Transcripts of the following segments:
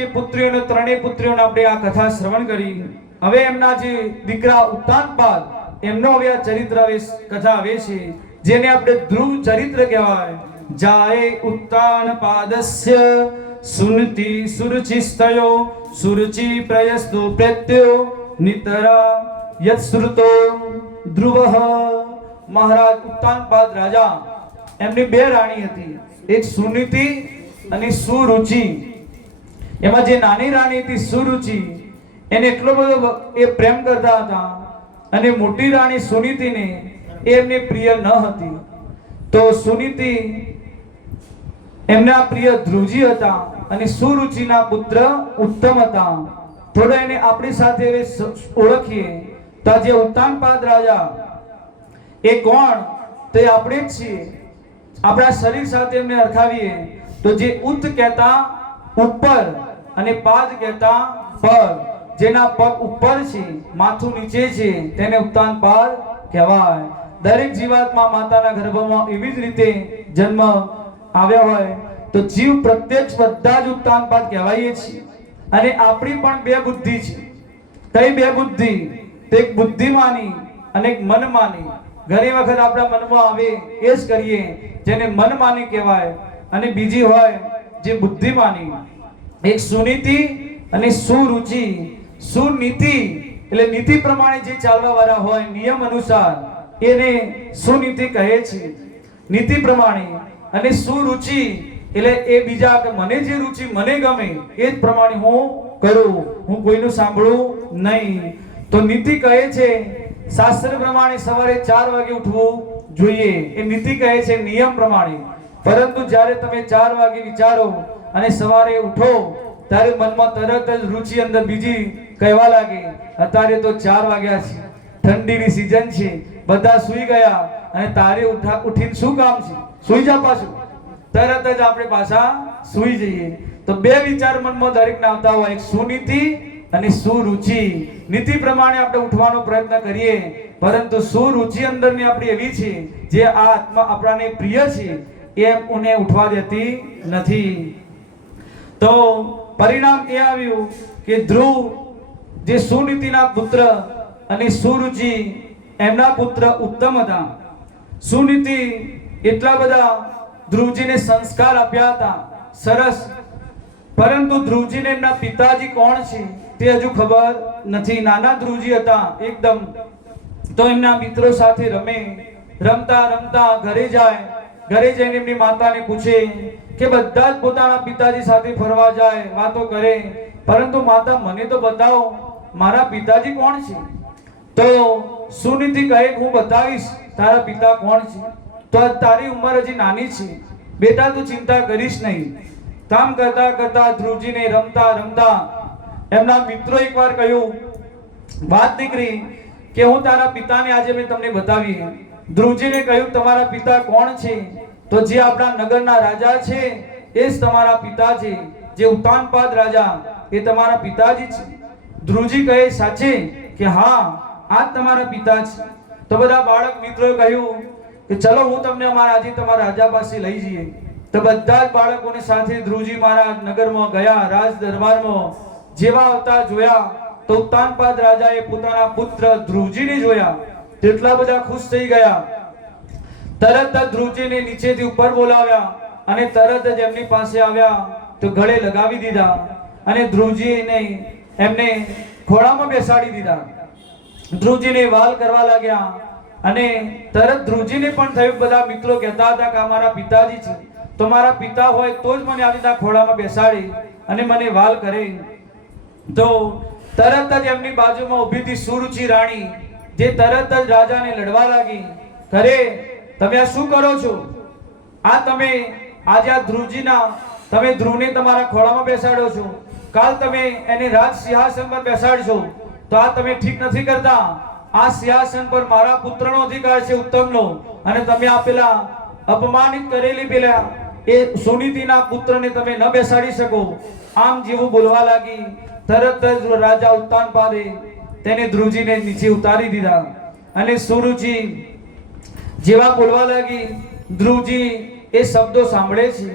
જે પુત્રીઓને ત્રણેય પુત્રીઓને આપણે આ કથા શ્રવણ કરી. હવે એમના જે દીકરા ઉત્તાનપાદ એમનો હવે આ ચરિત્ર કથા આવે છે, જેને આપણે ધ્રુવ ચરિત્ર કહેવાય. જાય ઉત્તાનપાદસ્ય સુનતિ સુરુચિસ્તયો સુરુચિ પ્રયસ્તો પ્રત્યો નિતરા યત્શ્રુતો ધ્રુવઃ. મહારાજ ઉત્તાનપાદ રાજા, એમની બે રાણી હતી, એક સુનીતિ અને સુરુચિ. એમાં જે નાની રાણી હતી સુરુચિ, એને એટલો બધો એ પ્રેમ કરતા હતા, અને મોટી રાણી સુનીતિને એમને પ્રિય ન હતી. તો સુનીતિ એમના પ્રિય ધ્રુવજી હતા અને સુરુચિના પુત્ર ઉત્તમ હતા. થોડો એને આપણી સાથે ઓળખીએ તો જે ઉત્તાનપાદ રાજા એ કોણ? તે આપણે જ છીએ. આપણા શરીર સાથે એમને અરખાવીએ તો જે ઉત્ત કહેતા ઉપર અને પાદ કહેતા પર, જેના પગ ઉપર છે માથું નીચે છે તેને ઉત્તાનપાદ કહેવાય. દરેક જીવાત્મા માતાના ગર્ભમાં એવી જ રીતે જન્મ આવ્યા હોય તો જીવ પ્રત્યક્ષ બધા જ ઉત્તાનપાદ કહેવાય છે. અને આપણી પણ બે બુદ્ધિ છે. કઈ બે બુદ્ધિ? એક બુદ્ધિમાની અને એક મનમાની. ઘણી વખત આપણા મનમાં આવે એ જ કરીએ, જેને મનમાની કહેવાય, અને બીજી હોય જે બુદ્ધિમાની. એક સુનીતિ અને સુરુચિ. સુનીતિ એટલે નીતિ પ્રમાણે જે ચાલવા વાળા હોય, નિયમ અનુસાર, એને સુનીતિ કહે છે, નીતિ પ્રમાણે. અને સુરુચિ એટલે એ બીજા કે મને જે રુચિ મને ગમે એ જ પ્રમાણે હું કરું, હું કોઈનું સાંભળું નહીં. તો નીતિ કહે છે શાસ્ત્ર પ્રમાણે સવારે 4 વાગે ઉઠવું જોઈએ, એ નીતિ કહે છે નિયમ પ્રમાણે. પરંતુ જ્યારે તમે 4 વાગે વિચારો અને સવારે ઉઠો ત્યારે મનમાં તરત જ રુચિ અંદર બીજી કહેવા લાગે, અત્યારે તો 4 વાગ્યા છે, ઠંડીની સીઝન છે, બધા સૂઈ ગયા, અને તારે ઉઠીને શું કામ છે? સૂઈ જા પાછું. તરત જ આપણે પાછા સૂઈ જઈએ. તો બે વિચાર મનમાં દરેકને આવતા હોય, એક સુનીતિ અને સુરુચિ. નીતિ પ્રમાણે આપણે ઉઠવાનો પ્રયત્ન કરીએ, પરંતુ સુરુચિ અંદરની આપણી એવી છે જે આ આત્મા આપણાને પ્રિય છે, એમ ઉને ઉઠવા દેતી નથી. તો પરિણામ એ આવ્યું કે ધ્રુવ જે સુનીતિના પુત્ર અને સુરુચિ એમના પુત્ર ઉત્તમ હતા. સુનીતિ એટલા બધા ધ્રુવજીને સંસ્કાર આપ્યા હતા, સરસ. પરંતુ ધ્રુવજીને એમના પિતાજી કોણ છે તે હજુ ખબર નથી. નાના ધ્રુવજી હતા એકદમ. તો એમના મિત્રો સાથે રમે, રમતા રમતા ઘરે જાય. ઘરે જઈને એમની માતાને પૂછે કે બધા જ પોતાના પિતાજી સાથે ફરવા જાય, વાતો કરે, પરંતુ માતા મને તો બતાવો મારા પિતાજી કોણ છે. તો સુનીતિ કહે હું બતાવીશ તારા પિતા કોણ છે. તો તારી ઉંમર હજી નાની છે બેટા, તું ચિંતા કરીશ નહીં. કામ કરતા કરતા ધ્રુવજીને રમતા રમતા એમના મિત્રો એકવાર કહ્યું, વાત નીકળી કે હું તારા પિતાને આજે મેં તમને બતાવી. ધ્રુવજીને કહ્યું તમારા પિતા કોણ છે? તો જે આપણા નગરના રાજા છે એ જ તમારા પિતા છે, જે ઉત્તાનપાદ રાજા એ તમારા પિતાજી છે. ધ્રુવજી કહે સાચે કે હા આ જ તમારા પિતા છે. તો બધા બાળક મિત્રોએ કહ્યું કે ચલો હું તમને અમારા આજે તમારા રાજા પાસે લઈ જઈએ. તો બધા જ બાળકોની સાથે ધ્રુવજી મહારાજ નગરમાં ગયા, રાજ દરબારમાં. જેવા આવતા જોયા તો ઉત્તાનપાદ રાજાએ પોતાના પુત્ર ધ્રુવજીને જોયા, તેટલા બધા ખુશ થઈ ગયા. તરત જ ધ્રુવજીને નીચેથી ઉપર બોલાવ્યા અને તરત જ એમની પાસે આવ્યા તો ગળે લગાવી દીધા અને ધ્રુવજીને એમને ખોળામાં બેસાડી દીધા. ધ્રુવજીને વાલ કરવા લાગ્યા અને તરત ધ્રુવજીને પણ થયું, બધા મિત્રો કહેતા હતા કે અમારા પિતાજી છે, તો મારા પિતા હોય તો જ મને આવી રીતે ખોળામાં બેસાડી અને મને વાલ કરે. તો તરત જ એમની બાજુમાં ઊભી હતી સુરુચિ રાણી, જે તરત જ રાજાને લડવા લાગી. અરે તમે આ શું કરો છો? આ તમે આજે આ ધ્રુવજીના તમે ધ્રુવને તમારા ખોળામાં બેસાડો છો, કાલ તમે એને રાજ સિંહાસન પર બેસાડશો, તો આ તમે ઠીક નથી કરતા. આ સિંહાસન પર મારા પુત્રનો અધિકાર છે ઉત્તમનો, અને તમે આ પેલા અપમાનિત કરેલી પેલા એ સુનીતિના પુત્રને તમે ન બેસાડી શકો. આમ જેવું બોલવા લાગી, તરત જ રાજા ઉત્તાનપાદે તેને ધ્રુવજીને નીચે ઉતારી દીધા. અને સુરુચિ જેવા બોલવા લાગી, ધ્રુવજી એ શબ્દો સાંભળે છે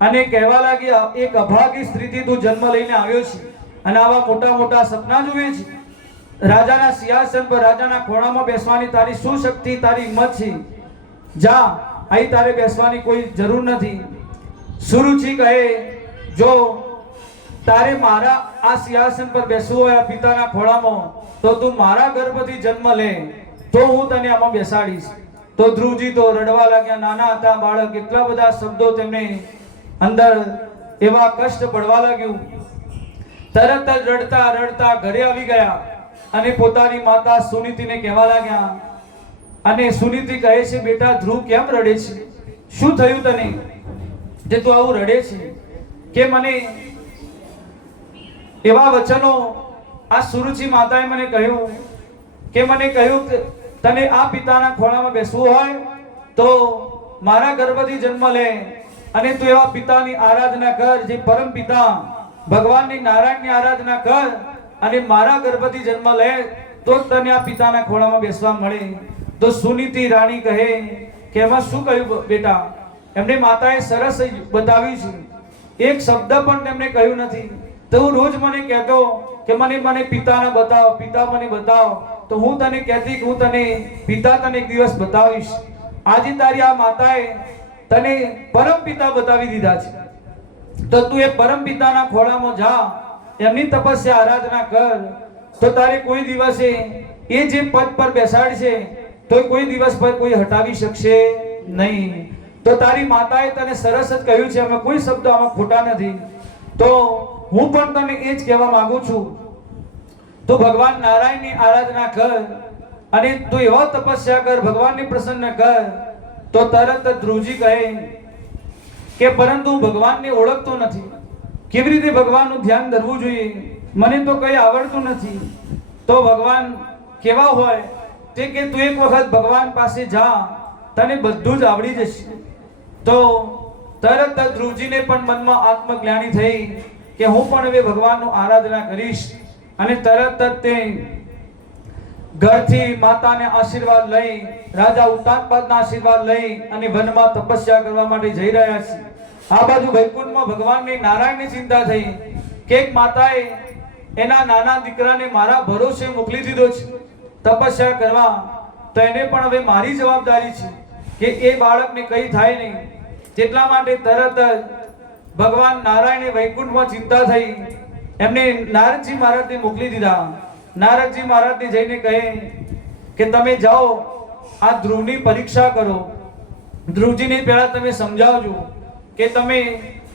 અને કહેવા લાગી, એક અભાગી સ્ત્રીથી તું જન્મ લઈને આવ્યો છે અને આવા મોટા મોટા સપના જુએ છે. રાજાના સિંહાસન પર રાજાના ખોળામાં બેસવાની તારી શું શક્તિ, તારી હિંમત છે? જા, અહીં તારે બેસવાની કોઈ જરૂર નથી. સુરુચિ કહે, જો તારે મારા આ સિંહાસન પર બેસવું હોય, પિતાના ખોળામાં, તો તું મારા ગર્ભથી જન્મ લે, તો હું તને આમાં બેસાડીશ. તો ધ્રુવજી તો રડવા લાગ્યા. નાના હતા બાળક, એટલા બધા શબ્દો તેમને અંદર એવા કષ્ટ પડવા લાગ્યું. તરત જ રડતા રડતા ઘરે આવી ગયા અને પોતાની માતા સુનીતિને કહેવા લાગ્યા. અને સુનીતિ કહે છે, બેટા ધ્રુવ કેમ રડે છે? શું થયું તને જે તું આવું રડે છે? કે મને એવા વચનો આ સુરુચિ માતાએ મને કહ્યું કે તને આ પિતાના ખોળામાં બેસવું હોય તો મારા ગર્ભથી જન્મ લે અને તું એવા પિતાની આરાધના કર, જે પરમ પિતા ભગવાનની નારાયણની આરાધના કર અને મારા ગર્ભથી જન્મ લે, તો તને આ પિતાના ખોળામાં બેસવા મળે. તો સુનીતિ રાણી કહે કે એમાં શું કહ્યું બેટા? એમને માતાએ સરસ બતાવ્યું છે, એક શબ્દ પણ તેમને કહ્યું નથી. તો હું રોજ મને કહેતો કે મને પિતાને બતાવો, પિતા મને બતાવો. તો હું તને કહેતી કે હું તને પિતા તને એક દિવસ બતાવીશ. આજે તારી આ માતાએ તને પરમ પિતા બતાવી દીધા છે, તો તું એ પરમ પિતાના ખોળામાં જા, એમની તપસ્યા આરાધના કર, તો તારે કોઈ દિવસે એ જે પદ પર બેસાડશે તો કોઈ દિવસ પર કોઈ હટાવી શકશે નહીં. તો તારી માતાએ તને સરસ જ કહ્યું છે, અમે કોઈ શબ્દ આમાં ખોટા નથી. તો હું પણ તને એ જ કહેવા માંગુ છું, તો ભગવાન નારાયણની આરાધના કર અને તું એવો તપસ્યા કર, ભગવાનને પ્રસન્ન કર. તો તરત ધ્રુવજી કહે કે પરંતુ ભગવાનને ઓળખતો નથી, કેવી રીતે ભગવાનનું ધ્યાન ધરવું જોઈએ, મને તો કંઈ આવડતું નથી. તો ભગવાન કેવા હોય તે કે તું એક વખત ભગવાન પાસે જા, તને બધું જ આવડી જશે. તો તરત ધ્રુવજીને પણ મનમાં આત્મજ્ઞાની થઈ કે હું પણ હવે ભગવાનનું આરાધના કરીશ. અને તરત જ તે ઘરથી માતાને આશીર્વાદ લઈ, રાજા ઉત્તાનપાદના આશીર્વાદ લઈ અને વનમાં તપસ્યા કરવા માટે જઈ રહ્યા છે. આ બાજુ વૈકુંઠમાં ભગવાનની નારાયણની ચિંતા થઈ કે એક માતાએ એના નાના દીકરાને મારા ભરોસે મોકલી દીધો છે તપસ્યા કરવા, તો એને પણ હવે મારી જવાબદારી છે કે એ બાળકને કંઈ થાય નહીં. તેટલા માટે તરત જ ભગવાન નારાયણે વૈકુંઠમાં ચિંતા થઈ, એમને નારદજી મહારાજને મોકલી દીધા. નારદજી મહારાજને જઈને કહે કે તમે જાઓ આ ધ્રુવની પરીક્ષા કરો. ધ્રુવજીને પહેલા તમે સમજાવજો કે તમે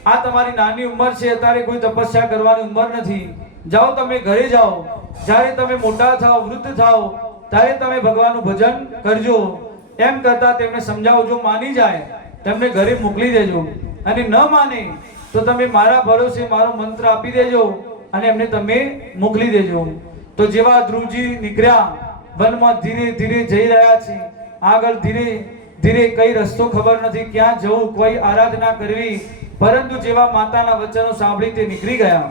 આ તમારી નાની ઉંમર છે, અત્યારે કોઈ તપસ્યા કરવાની ઉંમર નથી. જાઓ તમે ઘરે જાઓ, જ્યારે તમે મોટા થાઓ, વૃદ્ધ થાઓ, ત્યારે તમે ભગવાનનું ભજન કરજો. એમ કરતા તેમને સમજાવજો, માની જાય તેમને ઘરે મોકલી દેજો, અને ન માને તો તમે મારા ભરોસે મારો મંત્ર આપી દેજો અને એમને તમે મોકલી દેજો. તો જેવા ધ્રુવજી નીકળ્યા, વનમાં ધીરે ધીરે જઈ રહ્યા છે. આગળ ધીરે ધીરે કઈ રસ્તો ખબર નથી, ક્યાં જવું, કોઈ આરાધના કરવી, પરંતુ જેવા માતાના વચનો સાંભળી તે નીકળી ગયા.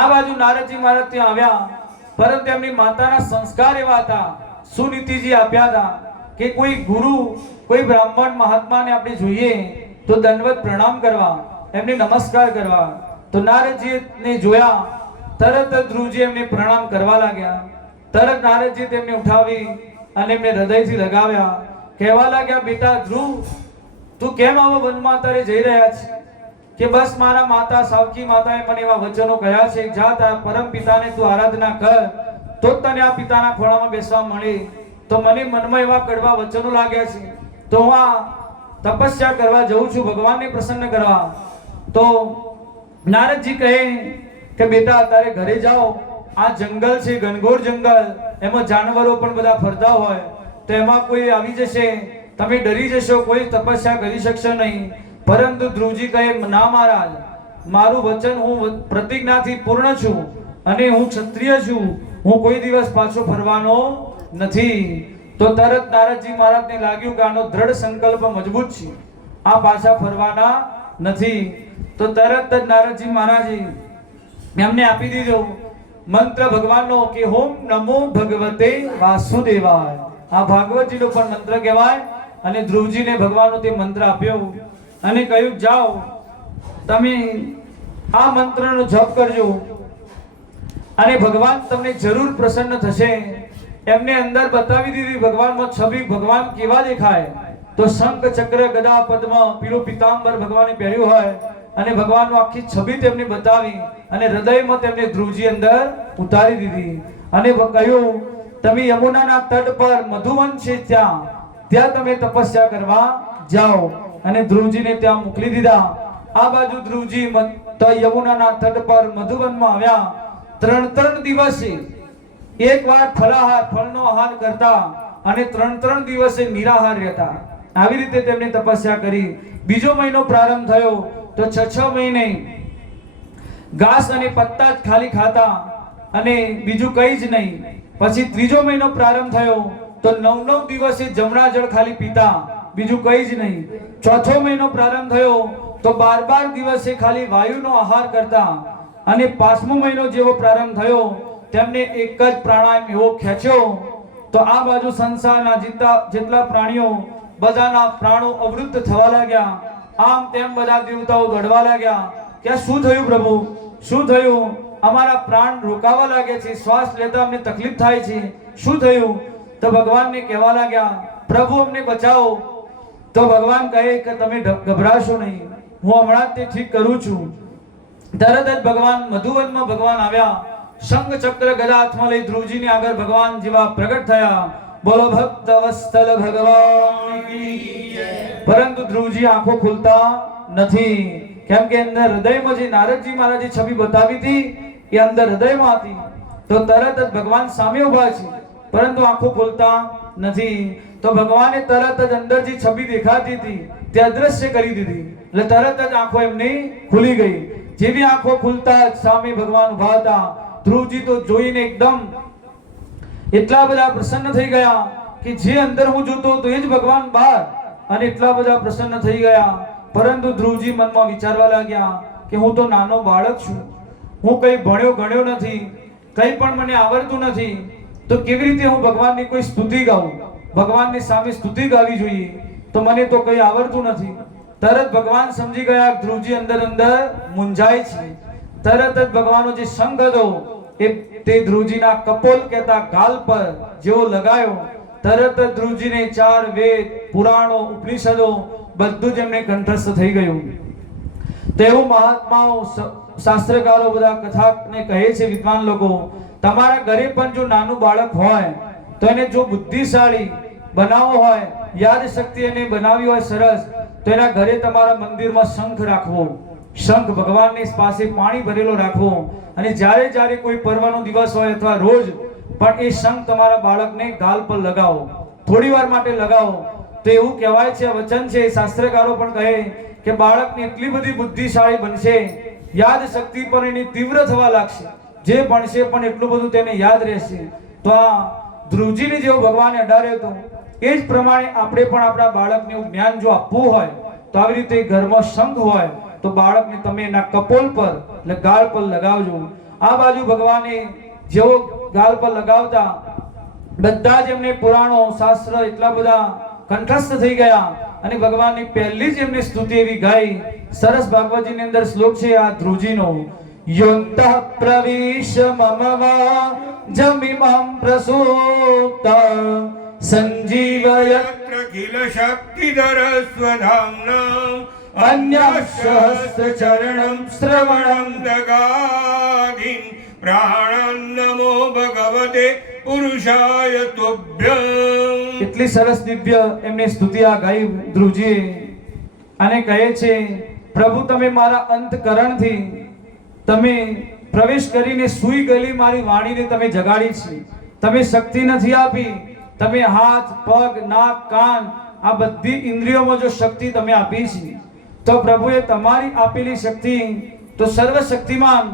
આ બાજુ નારદજી મહારાજ ત્યાં આવ્યા, પરંતુ એમની માતાના સંસ્કાર એવા હતા, સુનીતિજી આપ્યા હતા કે કોઈ ગુરુ, કોઈ બ્રાહ્મણ મહાત્માને આપણે જોઈએ તો દંડવત પ્રણામ કરવા, એમને નમસ્કાર કરવા. તો નારદજીને જોયા, તરત ધ્રુવજી એમને પ્રણામ કરવા લાગ્યા. તરત નારદજી તેમને ઉઠાવી અને એમને હૃદયથી લગાવ્યા. કહેવા લાગ્યા, બેટા ધ્રુવ, તું કેમ આવો વનમાં અત્યારે જઈ રહ્યા છે? કે બસ મારા માતા સાવકી માતાએ મને એવા વચનો કહ્યા છે, જા તારા પરમ પિતાને તું આરાધના કર, તો જ તને આ પિતાના ખોળામાં બેસવા મળે. તો મને મનમાં એવા કડવા વચનો લાગ્યા છે, તો હું આ તપસ્યા કરવા જઉં છું, ભગવાનને પ્રસન્ન કરવા. તો નારદજી કહે કે બેટા અત્યારે ઘરે જાઓ, આ જંગલ છે, ઘનઘોર જંગલ, એમાં જાનવરો પણ બધા ફરતા હોય, તો એમાં કોઈ આવી જશે, તમે ડરી જશો, કોઈ તપસ્યા કરી શકશો નહીં. પરંતુ ધ્રુવજી કહે, ના મહારાજ, મારું વચન હું પ્રતિજ્ઞાથી પૂર્ણ છું અને હું ક્ષત્રિય છું, હું કોઈ દિવસ પાછો ફરવાનો નથી. તો તરત નારદજી મહારાજને લાગ્યું કે આનો દ્રઢ સંકલ્પ મજબૂત છે, આ પાછા ફરવાના નથી. તો તરત જ નારદજી મહારાજે એમને આપી દીધો મંત્ર ભગવાનનો કે ઓમ નમો ભગવતે વાસુદેવાય. આ ભાગવતજીનો પણ મંત્ર કહેવાય અને ધ્રુવજીને ભગવાનનો તે મંત્ર આપ્યો. અને કહ્યું જાઓ તમે આ મંત્રનો જપ કરજો અને ભગવાન તમને જરૂર પ્રસન્ન થશે. એમને અંદર બતાવી દીધી ભગવાનમાં છબી, ભગવાન કેવા દેખાય તો શંખ ચક્ર ગદા પદ્મ પીળું પિતાંબર ભગવાને પહેર્યું હોય અને ભગવાનનો આખી છબી તેમને બતાવી અને હૃદયમાં તેમને ધ્રુવજી અંદર ઉતારી દીધી અને કહ્યું તમે યમુનાના તટ પર મધુવન છે ત્યાં તમે તપસ્યા કરવા જાઓ અને ધ્રુવજીને ત્યાં મોકલી દીધા. આ બાજુ ધ્રુવજી યમુનાના તટ પર મધુવનમાં આવ્યા. 3 દિવસે એકવાર ફળનો આહાર કરતા અને 3 દિવસે નિરાહાર રહેતા. આવી રીતે તેમણે તપસ્યા કરી. બીજો મહિનો પ્રારંભ થયો તો 6 મહિને ઘાસ અને પત્તા જ ખાલી ખાતા અને બીજું કંઈ જ નહીં. પછી ત્રીજો મહિનો પ્રારંભ થયો તો 9 દિવસે જમણા જળ ખાલી પીતા, બીજું કંઈ જ નહીં. ચોથો મહિનો પ્રારંભ થયો તો 12 દિવસે ખાલી વાયુનો આહાર કરતા અને 5મો મહિનો જેવો પ્રારંભ થયો તેમને એક જ પ્રાણાયામ એવો ખેંચ્યો તો આ બાજુ સંસારના જેટલા પ્રાણીઓ બધાના પ્રાણો અવૃદ્ધ થવા લાગ્યા. આમ તેમ બધા દેવતાઓ દોડવા લાગ્યા કે શું થયું પ્રભુ, શું થયું? અમારા પ્રાણ રોકાવા લાગે છે, શ્વાસ લેતા અમને તકલીફ થાય છે, શું થયું? તો ભગવાનને કહેવા લાગ્યા પ્રભુ અમને બચાવો. તો ભગવાન કહે કે તમે ગભરાશો નહીં, હું હમણાં જ તે ઠીક કરું છું. તરત જ ભગવાન મધુવનમાં ભગવાન આવ્યા. શંખ ચક્ર ગદા હાથમાં લઈ ધ્રુવજીની આગળ ભગવાન જેવા પ્રગટ થયા. બોલો ભક્ત વત્સલ ભગવાન કી જય. પરંતુ ધ્રુવજી આંખો ખોલતા નથી, કેમ કે અંદર હૃદયમાં જે નારદજી મહારાજે છબી બતાવી હતી એ અંદર હૃદયમાં હતી. તો તરત જ ભગવાન સામે ઉભા છે પરંતુ આંખો ખોલતા નથી. તો ભગવાને તરત જ અંદર જે છબી દેખાતી હતી તે અદ્રશ્ય કરી દીધી. એટલે તરત જ આંખો એમની ખુલી ગઈ. જેવી આંખો ખુલતા સામે ભગવાન ઉભા હતા. ધ્રુવજી તો જોઈને એકદમ એટલા બધા પ્રસન્ન થઈ ગયા કે જે અંદર હું જોતો તો એ જ ભગવાન બહાર, અને એટલા બધા પ્રસન્ન થઈ ગયા. પરંતુ ધ્રુવજી મનમાં વિચારવા લાગ્યા કે હું તો નાનો બાળક છું, હું કંઈ ભણ્યો ગણ્યો નથી, કંઈ પણ મને આવડતું નથી, તો કેવી રીતે હું ભગવાનની કોઈ સ્તુતિ ગાઉં? ભગવાનની સામે સ્તુતિ ગાવી જોઈએ તો મને તો કંઈ આવડતું નથી. તરત ભગવાન સમજી ગયા ધ્રુવજી અંદર મૂંઝાય છે. તરત જ ભગવાનનો જે શંખ હતો એ તે ધ્રુવજીના કપોલ કહેતા ગાલ પર જેવો લગાયો. તરત જ ધ્રુવજીને 4 વેદ, પુરાણો, ઉપનિષદો બધું જ એમને કંઠસ્થ થઈ ગયું. તેવું મહાત્માઓ, શાસ્ત્રકારો બધા કથાને કહે છે, વિદ્વાન લોકો, તમારા ઘરે પણ જો નાનું બાળક હોય તો એને જો બુદ્ધિશાળી બનાવવો હોય, યાદ શક્તિ એને બનાવી હોય સરસ, તો એના ઘરે તમારા મંદિરમાં શંખ રાખવો. શંખ ભગવાનની પાસે પાણી ભરેલો રાખવો અને જ્યારે જ્યારે કોઈ પર્વનો દિવસ હોય અથવા રોજ પણ એ શંખ તમારા બાળકને ગાલ પર લગાવો, થોડી વાર માટે લગાવો. તો એવું કહેવાય છે, વચન છે, શાસ્ત્રકારો પણ કહે કે બાળકની એટલી બધી બુદ્ધિશાળી બનશે, યાદ શક્તિ પણ એની તીવ્ર થવા લાગશે, જે ભણશે પણ એટલું બધું તેને યાદ રહેશે. તો આ ધ્રુવજીને જેવો ભગવાને અડાડ્યો હતો એ જ પ્રમાણે આપણે પણ આપણા બાળકને એવું જ્ઞાન જો આપવું હોય તો આવી રીતે ઘરમાં શંખ હોય તો બાળકને તમે એના કપોલ પર એટલે ગાળ પર લગાવજો. આ બાજુ ભગવાને જેવો ગાળ પર લગાવતા બધા જ એમને પુરાણો, શાસ્ત્ર એટલા બધા કંઠસ્થ થઈ ગયા અને ભગવાનની પહેલી જ એમને સ્તુતિ એવી ગાઈ. સરસ ભાગવતજીની અંદર શ્લોક છે આ ધ્રુવજીનો, યોંતઃ પ્રવિશ મમવા જમિમં પ્રસૂપ્તા સંજીવયત્ર કિલ શક્તિધર સ્વધામ્ના અન્યસહસ્ર ચરણમ શ્રવણમ દગાધિન પ્રાણં નમો ભગવતે પુરુષાય તુભ્યં. એટલી સરસ દિવ્ય એમને સ્તુતિ આ ગાઈ ધ્રુવજીએ અને કહે છે, પ્રભુ તમે મારા અંતકરણથી તમે પ્રવેશ કરીને સૂઈ ગયેલી મારી વાણીને તમે જગાડી છે. તમે શક્તિ નથી આપી, તમે હાથ, પગ, નાક, કાન આ બધી ઇન્દ્રિયોમાં જો શક્તિ તમે આપી છે તો પ્રભુએ તમારી આપેલી શક્તિ તો સર્વશક્તિમાન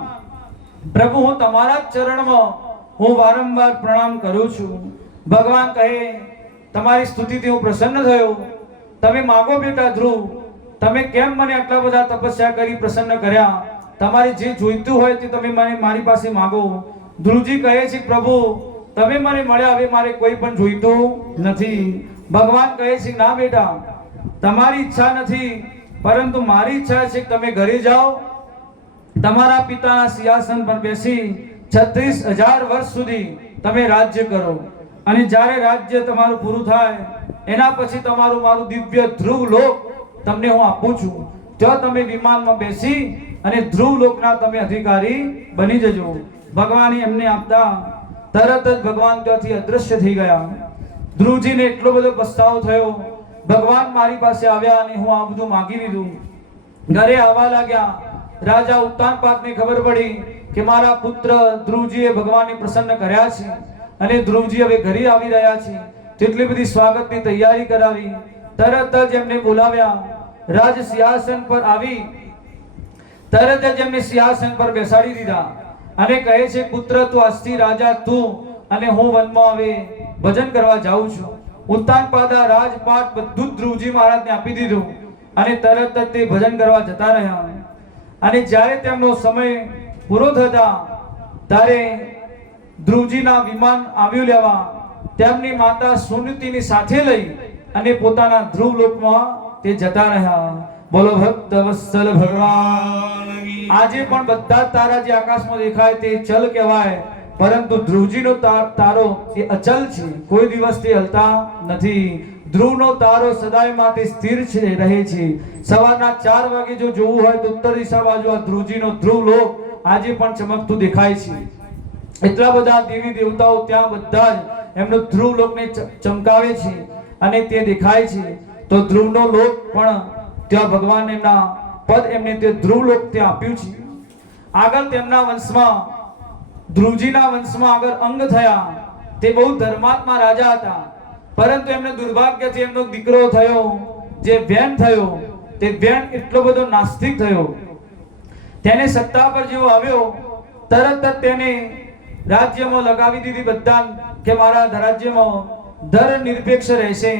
પ્રભુ, હું તમારા જ ચરણમાં હું વારંવાર પ્રણામ કરું છું. ભગવાન કહે, તમારી સ્તુતિથી હું પ્રસન્ન થયો, તમે માગો બેટા ધ્રુવ, તમે કેમ મને આટલા બધા તપસ્યા કરી પ્રસન્ન કર્યા, તમારે જે જોઈતું હોય તે તમે મને મારી પાસે માગો. ધ્રુવજી કહે છે, પ્રભુ તમે મને મળ્યા, હવે મારે કોઈ પણ જોઈતું નથી. ભગવાન કહે છે, ના બેટા, તમારી ઈચ્છા નથી પરંતુ મારી ઈચ્છા છે કે તમે ઘરે જાઓ, તમારા પિતાના સિંહાસન પર બેસી 36,000 વર્ષ સુધી તમે રાજ્ય કરો, અને જ્યારે રાજ્ય તમારું પૂરું થાય એના પછી તમારું મારું દિવ્ય ધ્રુવ લોક તમને હું આપું છું. ત્યાં તમે વિમાનમાં બેસી અને ધ્રુવ લોકના તમે અધિકારી બની જજો. ભગવાને એમને આપતા તરત જ ભગવાન ત્યાંથી અદૃશ્ય થઈ ગયા. ધ્રુવજીને એટલો બધો પસ્તાવો થયો, ભગવાન મારી પાસે આવ્યા અને હું આ બધું માગી લીધું. ઘરે આવવા લાગ્યા. રાજા ઉત્તાનપાદને ખબર પડી કે મારા પુત્ર ધ્રુવજીએ ભગવાનને પ્રસન્ન કર્યા છે અને ધ્રુવજી હવે ઘરે આવી રહ્યા છે. તેટલી બધી સ્વાગતની તૈયારી કરાવી. તરત જ એમને બોલાવ્યા. રાજ સિંહાસન પર આવી તરત જ એમને સિંહાસન પર બેસાડી દીધા અને કહે છે, પુત્ર તું આજથી રાજા, તું અને હું વનમાં હવે ભજન કરવા જાઉં છું. ઉત્તાનપાદા રાજપાટ બધું જ ધ્રુવજી મહારાજને આપી દીધું અને તરત જ તે ભજન કરવા જતા રહ્યા. અને જ્યારે તેમનો સમય પૂરો થતા ત્યારે ધ્રુવજીના વિમાન આવ્યું લેવા તેમની માતા સુનીતિની સાથે લઈ અને પોતાના ધ્રુવ લોકમાં તે જતા રહ્યા. બોલો ભક્ત વત્સલ ભગવાન. આજે પણ બધા જ તારા જે આકાશમાં દેખાય તે ચલ કહેવાય, પરંતુ ધ્રુવજીનો તારો એ અચલ છે, કોઈ દિવસ તે હલતા નથી. ધ્રુવનો તારો સદાય માટે સ્થિર છે, રહે છે. સવારના 4 વાગે જો જોવું હોય તો ઉત્તર દિશા બાજુ આ ધ્રુવજીનો ધ્રુવ લોક આજે પણ ચમકતું દેખાય છે. એટલા બધા દેવી દેવતાઓ ત્યાં બધા જ એમનો ધ્રુવ લોકને ચમકાવે છે અને તે દેખાય છે. તો ધ્રુવનો લોક પણ ત્યાં ભગવાન એમના પદ એમને તે ધ્રુવ લોક ત્યાં આપ્યું છે. આગળ તેમના વંશમાં ધ્રુવજીના વંશમાં આગળ અંગ થયા. તે બહુ ધર્માત્મા રાજા હતા, પરંતુ એમને દુર્ભાગ્યથી એમનો દીકરો થયો જે વ્યન થયો. તે વ્યન એટલો બધો નાસ્તિક થયો, તેને સત્તા પર જેવો આવ્યો તરત જ તેને રાજ્યમાં લગાવી દીધી બધા કે મારા રાજ્યમાં ધર્મ નિરપેક્ષ રહેશે,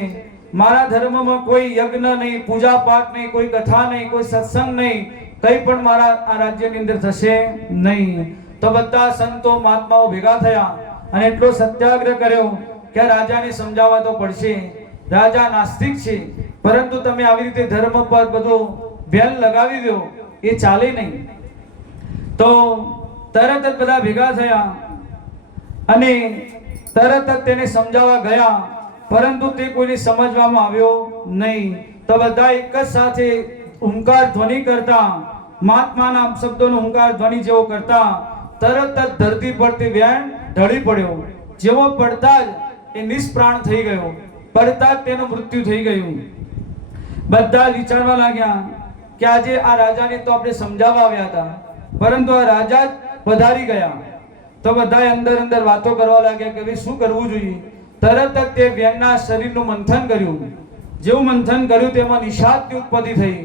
મારા ધર્મમાં કોઈ યજ્ઞ નહીં, પૂજા પાઠ નહીં, કોઈ કથા નહીં, કોઈ સત્સંગ નહીં, કંઈ પણ મારા આ રાજ્યની અંદર થશે નહીં. તો બધા સંતો મહાત્માઓ ભેગા થયા અને એટલો સત્યાગ્રહ કર્યો કે રાજાને સમજાવવા તો પડશે. રાજા નાસ્તિક છે, પરંતુ તમે આવી રીતે ધર્મ પર બધો બેન લગાવી દો એ ચાલે નહીં. તો તરત જ બધા ભેગા થયા અને તરત જ તેને સમજાવવા ગયા, પરંતુ તે કોઈને સમજવામાં આવ્યો નહીં. તો બધા એક જ સાથે ઓમકાર ધ્વનિ કરતા, મહાત્માના શબ્દોનો ઓમકાર ધ્વનિ જેવો કરતા તરત જ ધરતી પર તે વ્યન ઢળી પડ્યો. જેવો પડતા જ એ નિષ્પ્રાણ થઈ ગયો, પડતા જ તેનું મૃત્યુ થઈ ગયું. બધા વિચારવા લાગ્યા કે આજે આ રાજાને તો આપણે સમજાવવા આવ્યા હતા, પરંતુ આ રાજા જ પધારી ગયા. તો બધા અંદર અંદર વાતો કરવા લાગ્યા કે ભાઈ શું કરવું જોઈએ. તરત જ તે વ્યનના શરીરનું મંથન કર્યું. જેવું મંથન કર્યું તેમાં નિષાદની ઉત્પત્તિ થઈ.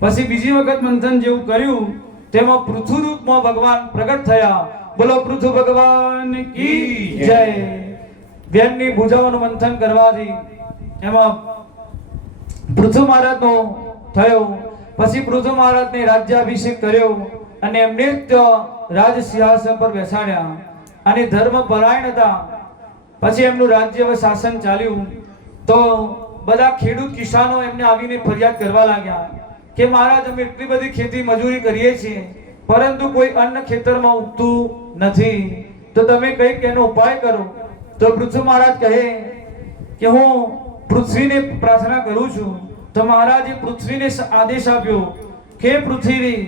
પછી બીજી વખત મંથન જેવું કર્યું તેમાં પૃથુ રૂપમાં ભગવાન પ્રગટ થયા. બોલો પૃથુ ભગવાન કી જય. વ્યનની ભુજાઓનું મંથન કરવાથી એમાં પૃથુ મહારાજનો થયો. પછી પૃથુ મહારાજને રાજ્યાભિષેક કર્યો અને એમને રાજ સિંહાસન પર બેસાડ્યા અને ધર્મ પરાયણ હતા. પછી એમનું રાજ્ય શાસન ચાલ્યું. તો બધા ખેડૂત કિસાનો એમને આવીને ફરિયાદ કરવા લાગ્યા કે મહારાજ અમે એટલી બધી ખેતી મજૂરી કરીએ છીએ, પરંતુ કોઈ અન્ન ખેતરમાં ઉગતું નથી, તો તમે કંઈક એનો ઉપાય કરો. તો પૃથુ મહારાજ કહે કે હું પૃથ્વીને પ્રાર્થના કરું છું. તો મહારાજે પૃથ્વીને આદેશ આપ્યો કે પૃથ્વી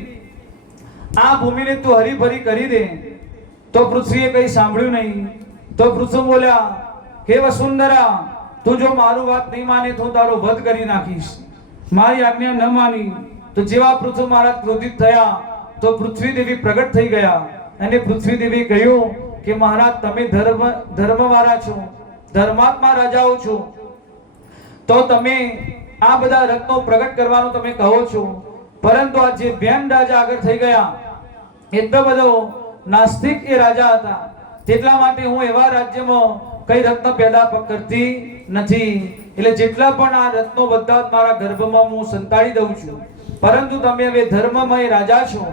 આ ભૂમિને તું હરીભરી કરી દે. તો પૃથ્વીએ કંઈ સાંભળ્યું નહીં. તો પૃથુ બોલ્યા હે વસુંધરા, તું જો મારું વાત નહીં માને તો તારો વધ કરી નાખીશ. મારી આજ્ઞા ન માની તો જેવા પૃથુ મહારાજ ક્રોધિત થયા તો પૃથ્વી દેવી પ્રગટ થઈ ગયા અને પૃથ્વી દેવી કહ્યું કે મહારાજ તમે ધર્મવાળા છો, ધર્માત્મા રાજાઓ છો, તો તમે આ બધા રત્નો પ્રગટ કરવાનું તમે કહો છો, પરંતુ આ જે વ્યન રાજા આગળ થઈ ગયા એટલો બધો નાસ્તિક એ રાજા હતા, તેટલા માટે હું એવા રાજ્યમાં કઈ રત્ન પેદા કરતી નથી. એટલે જેટલા પણ આ રત્નો બધા મારા ગર્ભમાં હું સંતાડી દઉં છું, પરંતુ તમે હવે ધર્મમય રાજા છો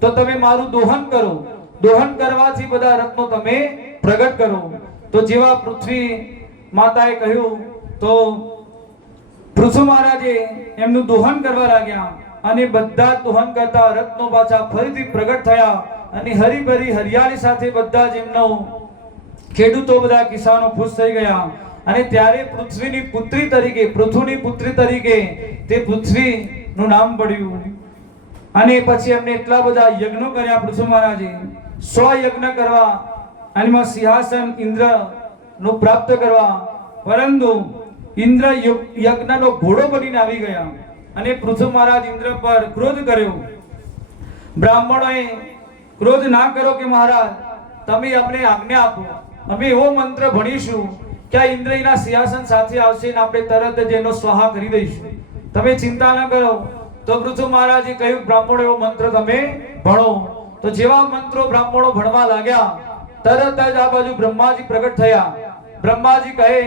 તો તમે મારું દોહન કરો. દોહન કરવાથી બધા રત્નો તમે પ્રગટ કરો. તો જેવા પૃથ્વી માતાએ કહ્યું તો પૃથુ મહારાજે એમનું દોહન કરવા લાગ્યા અને બધા દોહન કરતા રત્નો પાછા ફરીથી પ્રગટ થયા અને હરીભરી હરિયાળી સાથે બધા જ એમનો ખેડૂતો બધા કિસાનો ખુશ થઈ ગયા. અને ત્યારે પૃથ્વીની પુત્રી તરીકે તે પૃથ્વીનું નામ પડ્યું. અને પછી એમને એટલા બધા યજ્ઞો કર્યા પૃથુ મહારાજે, 100 યજ્ઞ કરવા અને સિંહાસન ઇન્દ્ર નું પ્રાપ્ત કરવા. પરંતુ ઇન્દ્ર યજ્ઞનો ઘોડો બનીને આવી ગયા અને પૃથુ મહારાજ ઇન્દ્ર પર ક્રોધ કર્યો. બ્રાહ્મણોએ ક્રોધ ના કરો કે મહારાજ તમે અમને આજ્ઞા આપો, અમે એવો મંત્ર ભણીશું કે આ ઇન્દ્રના સિંહાસન સાથે આવશે ને આપણે તરત જ એનો સ્વાહા કરી દઈશું, તમે ચિંતા ન કરો. તો પૃથુ મહારાજે કહ્યું બ્રાહ્મણો એવો મંત્ર તમે ભણો. તો જેવા મંત્રો બ્રાહ્મણો ભણવા લાગ્યા તરત જ આ બાજુ બ્રહ્માજી પ્રગટ થયા. બ્રહ્માજી કહે,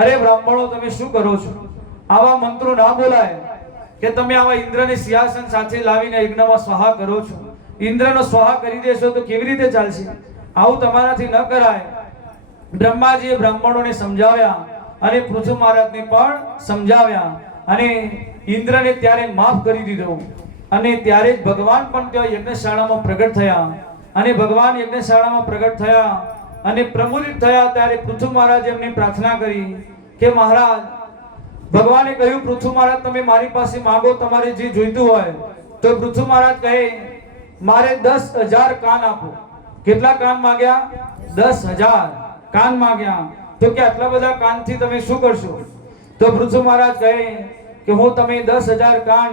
અરે બ્રાહ્મણો તમે શું કરો છો? આવા મંત્રો ના બોલાય કે તમે આવા ઇન્દ્રને સિંહાસન સાથે લાવીને યજ્ઞમાં સ્વાહા કરો છો. ઇન્દ્રનો સ્વાહા કરી દેશો તો કેવી રીતે ચાલશે? આવું તમારાથી ન કરાય. બ્રહ્માજીએ બ્રાહ્મણોને સમજાવ્યા અને પૃથુ મહારાજને પણ સમજાવ્યા અને ઇન્દ્રને ત્યારે માફ કરી દીધો. અને ત્યારે જ ભગવાન પણ ત્યાં યજ્ઞશાળામાં પ્રગટ થયા. અને ભગવાન યજ્ઞશાળામાં પ્રગટ થયા અને પ્રમોદિત થયા. ત્યારે પૃથુ મહારાજે એમને પ્રાર્થના કરી કે મહારાજ, ભગવાને કહ્યું પૃથુ મહારાજ તમે મારી પાસે માંગો તમારે જે જોઈતું હોય. તો પૃથુ મહારાજ કહે મારે 10,000 કાન આપો. કેટલા કાન માંગ્યા? 10,000 કાન માંગ્યા. તો કે આટલા બધા કાનથી તમે શું કરશો? તો પૃથુ મહારાજ કહે કે હું તમે 10,000 કાન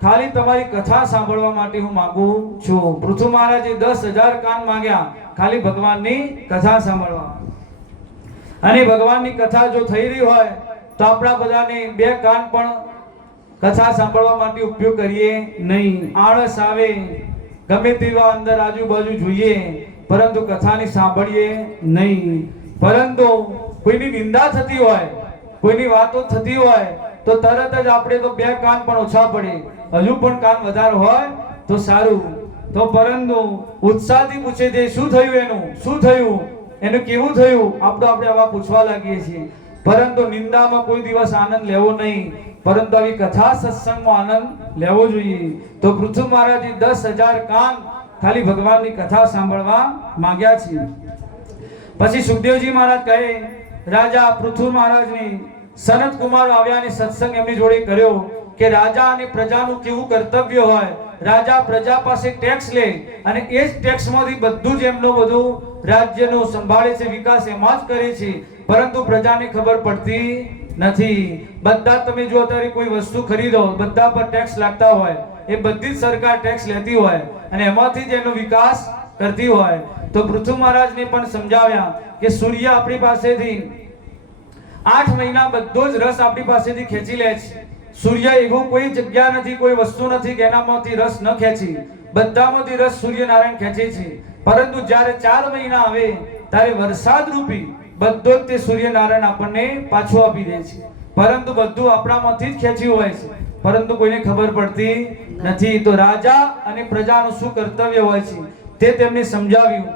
ખાલી તમારી કથા સાંભળવા માટે હું માંગુ છું. પૃથુ મહારાજે 10,000 કાન માંગ્યા ખાલી ભગવાનની કથા સાંભળવા. અને ભગવાનની કથા જો થઈ રહી હોય તો આપણા બધાને 2 કાન પણ કથા સાંભળવા માટે ઉપયોગ કરીએ નહીં. આળસ આવે, ગમે તેવા અંદર આજુબાજુ જોઈએ, પરંતુ કથાની સાંભળીએ નહીં. પરંતુ કોઈની નિંદા થતી હોય, કોઈની વાતો થતી હોય તો તરત જ આપણે તો 2 કાન પણ ઓછા પડે, હજુ પણ કાન વધારે હોય તો સારું. તો પરંતુ ઉત્સાહથી પૂછે છે શું થયું, શું થયું, એનું કેવું થયું, આપણે આવા પૂછવા લાગીએ છીએ. પરંતુ નિંદામાં કોઈ દિવસ આનંદ લેવો નહીં, પરંતુ આવી કથા સત્સંગમાં આનંદ લેવો જોઈએ. તો પૃથુ મહારાજે 10,000 કાન ખાલી ભગવાનની કથા સાંભળવા માંગ્યા છે. પછી સુખદેવજી મહારાજ કહે રાજા પૃથુ મહારાજને સનત કુમાર આવ્યા અને સત્સંગ એમની જોડે કર્યો કે રાજા અને પ્રજાનું કેવું કર્તવ્ય હોય. રાજા પ્રજા પાસે ટેક્સ લે અને એ જ ટેક્સમાંથી બધું જ એમનું બધું રાજ્યનું સંભાળે છે, વિકાસ એમાં જ કરે છે. પરંતુ પ્રજાને ખબર પડતી નથી. બધા તમે જો અત્યારે કોઈ વસ્તુ ખરીદો બધા પર ટેક્સ લાગતા હોય, એ બધી જ સરકાર ટેક્સ લેતી હોય અને એમાંથી જ એનો વિકાસ કરતી હોય. તો પૃથુ મહારાજને પણ સમજાવ્યા કે સૂર્ય આપણી પાસેથી 8 મહિના બધો જ રસ આપણી પાસેથી ખેંચી લે છે. સૂર્ય એવું કોઈ જગ્યા નથી, કોઈ વસ્તુ નથી કે એનામાંથી રસ ન ખેંચી, બધામાંથી રસ સૂર્યનારાયણ ખેંચે છે. પરંતુ જ્યારે 4 મહિના આવે ત્યારે વરસાદ રૂપી બધો જ તે સૂર્યનારાયણ આપણને પાછું આપી દે છે. પરંતુ બધું આપણામાંથી જ ખેંચ્યું હોય છે, પરંતુ કોઈને ખબર પડતી નથી. તો રાજા અને પ્રજાનું શું કર્તવ્ય હોય છે તે તેમને સમજાવ્યું.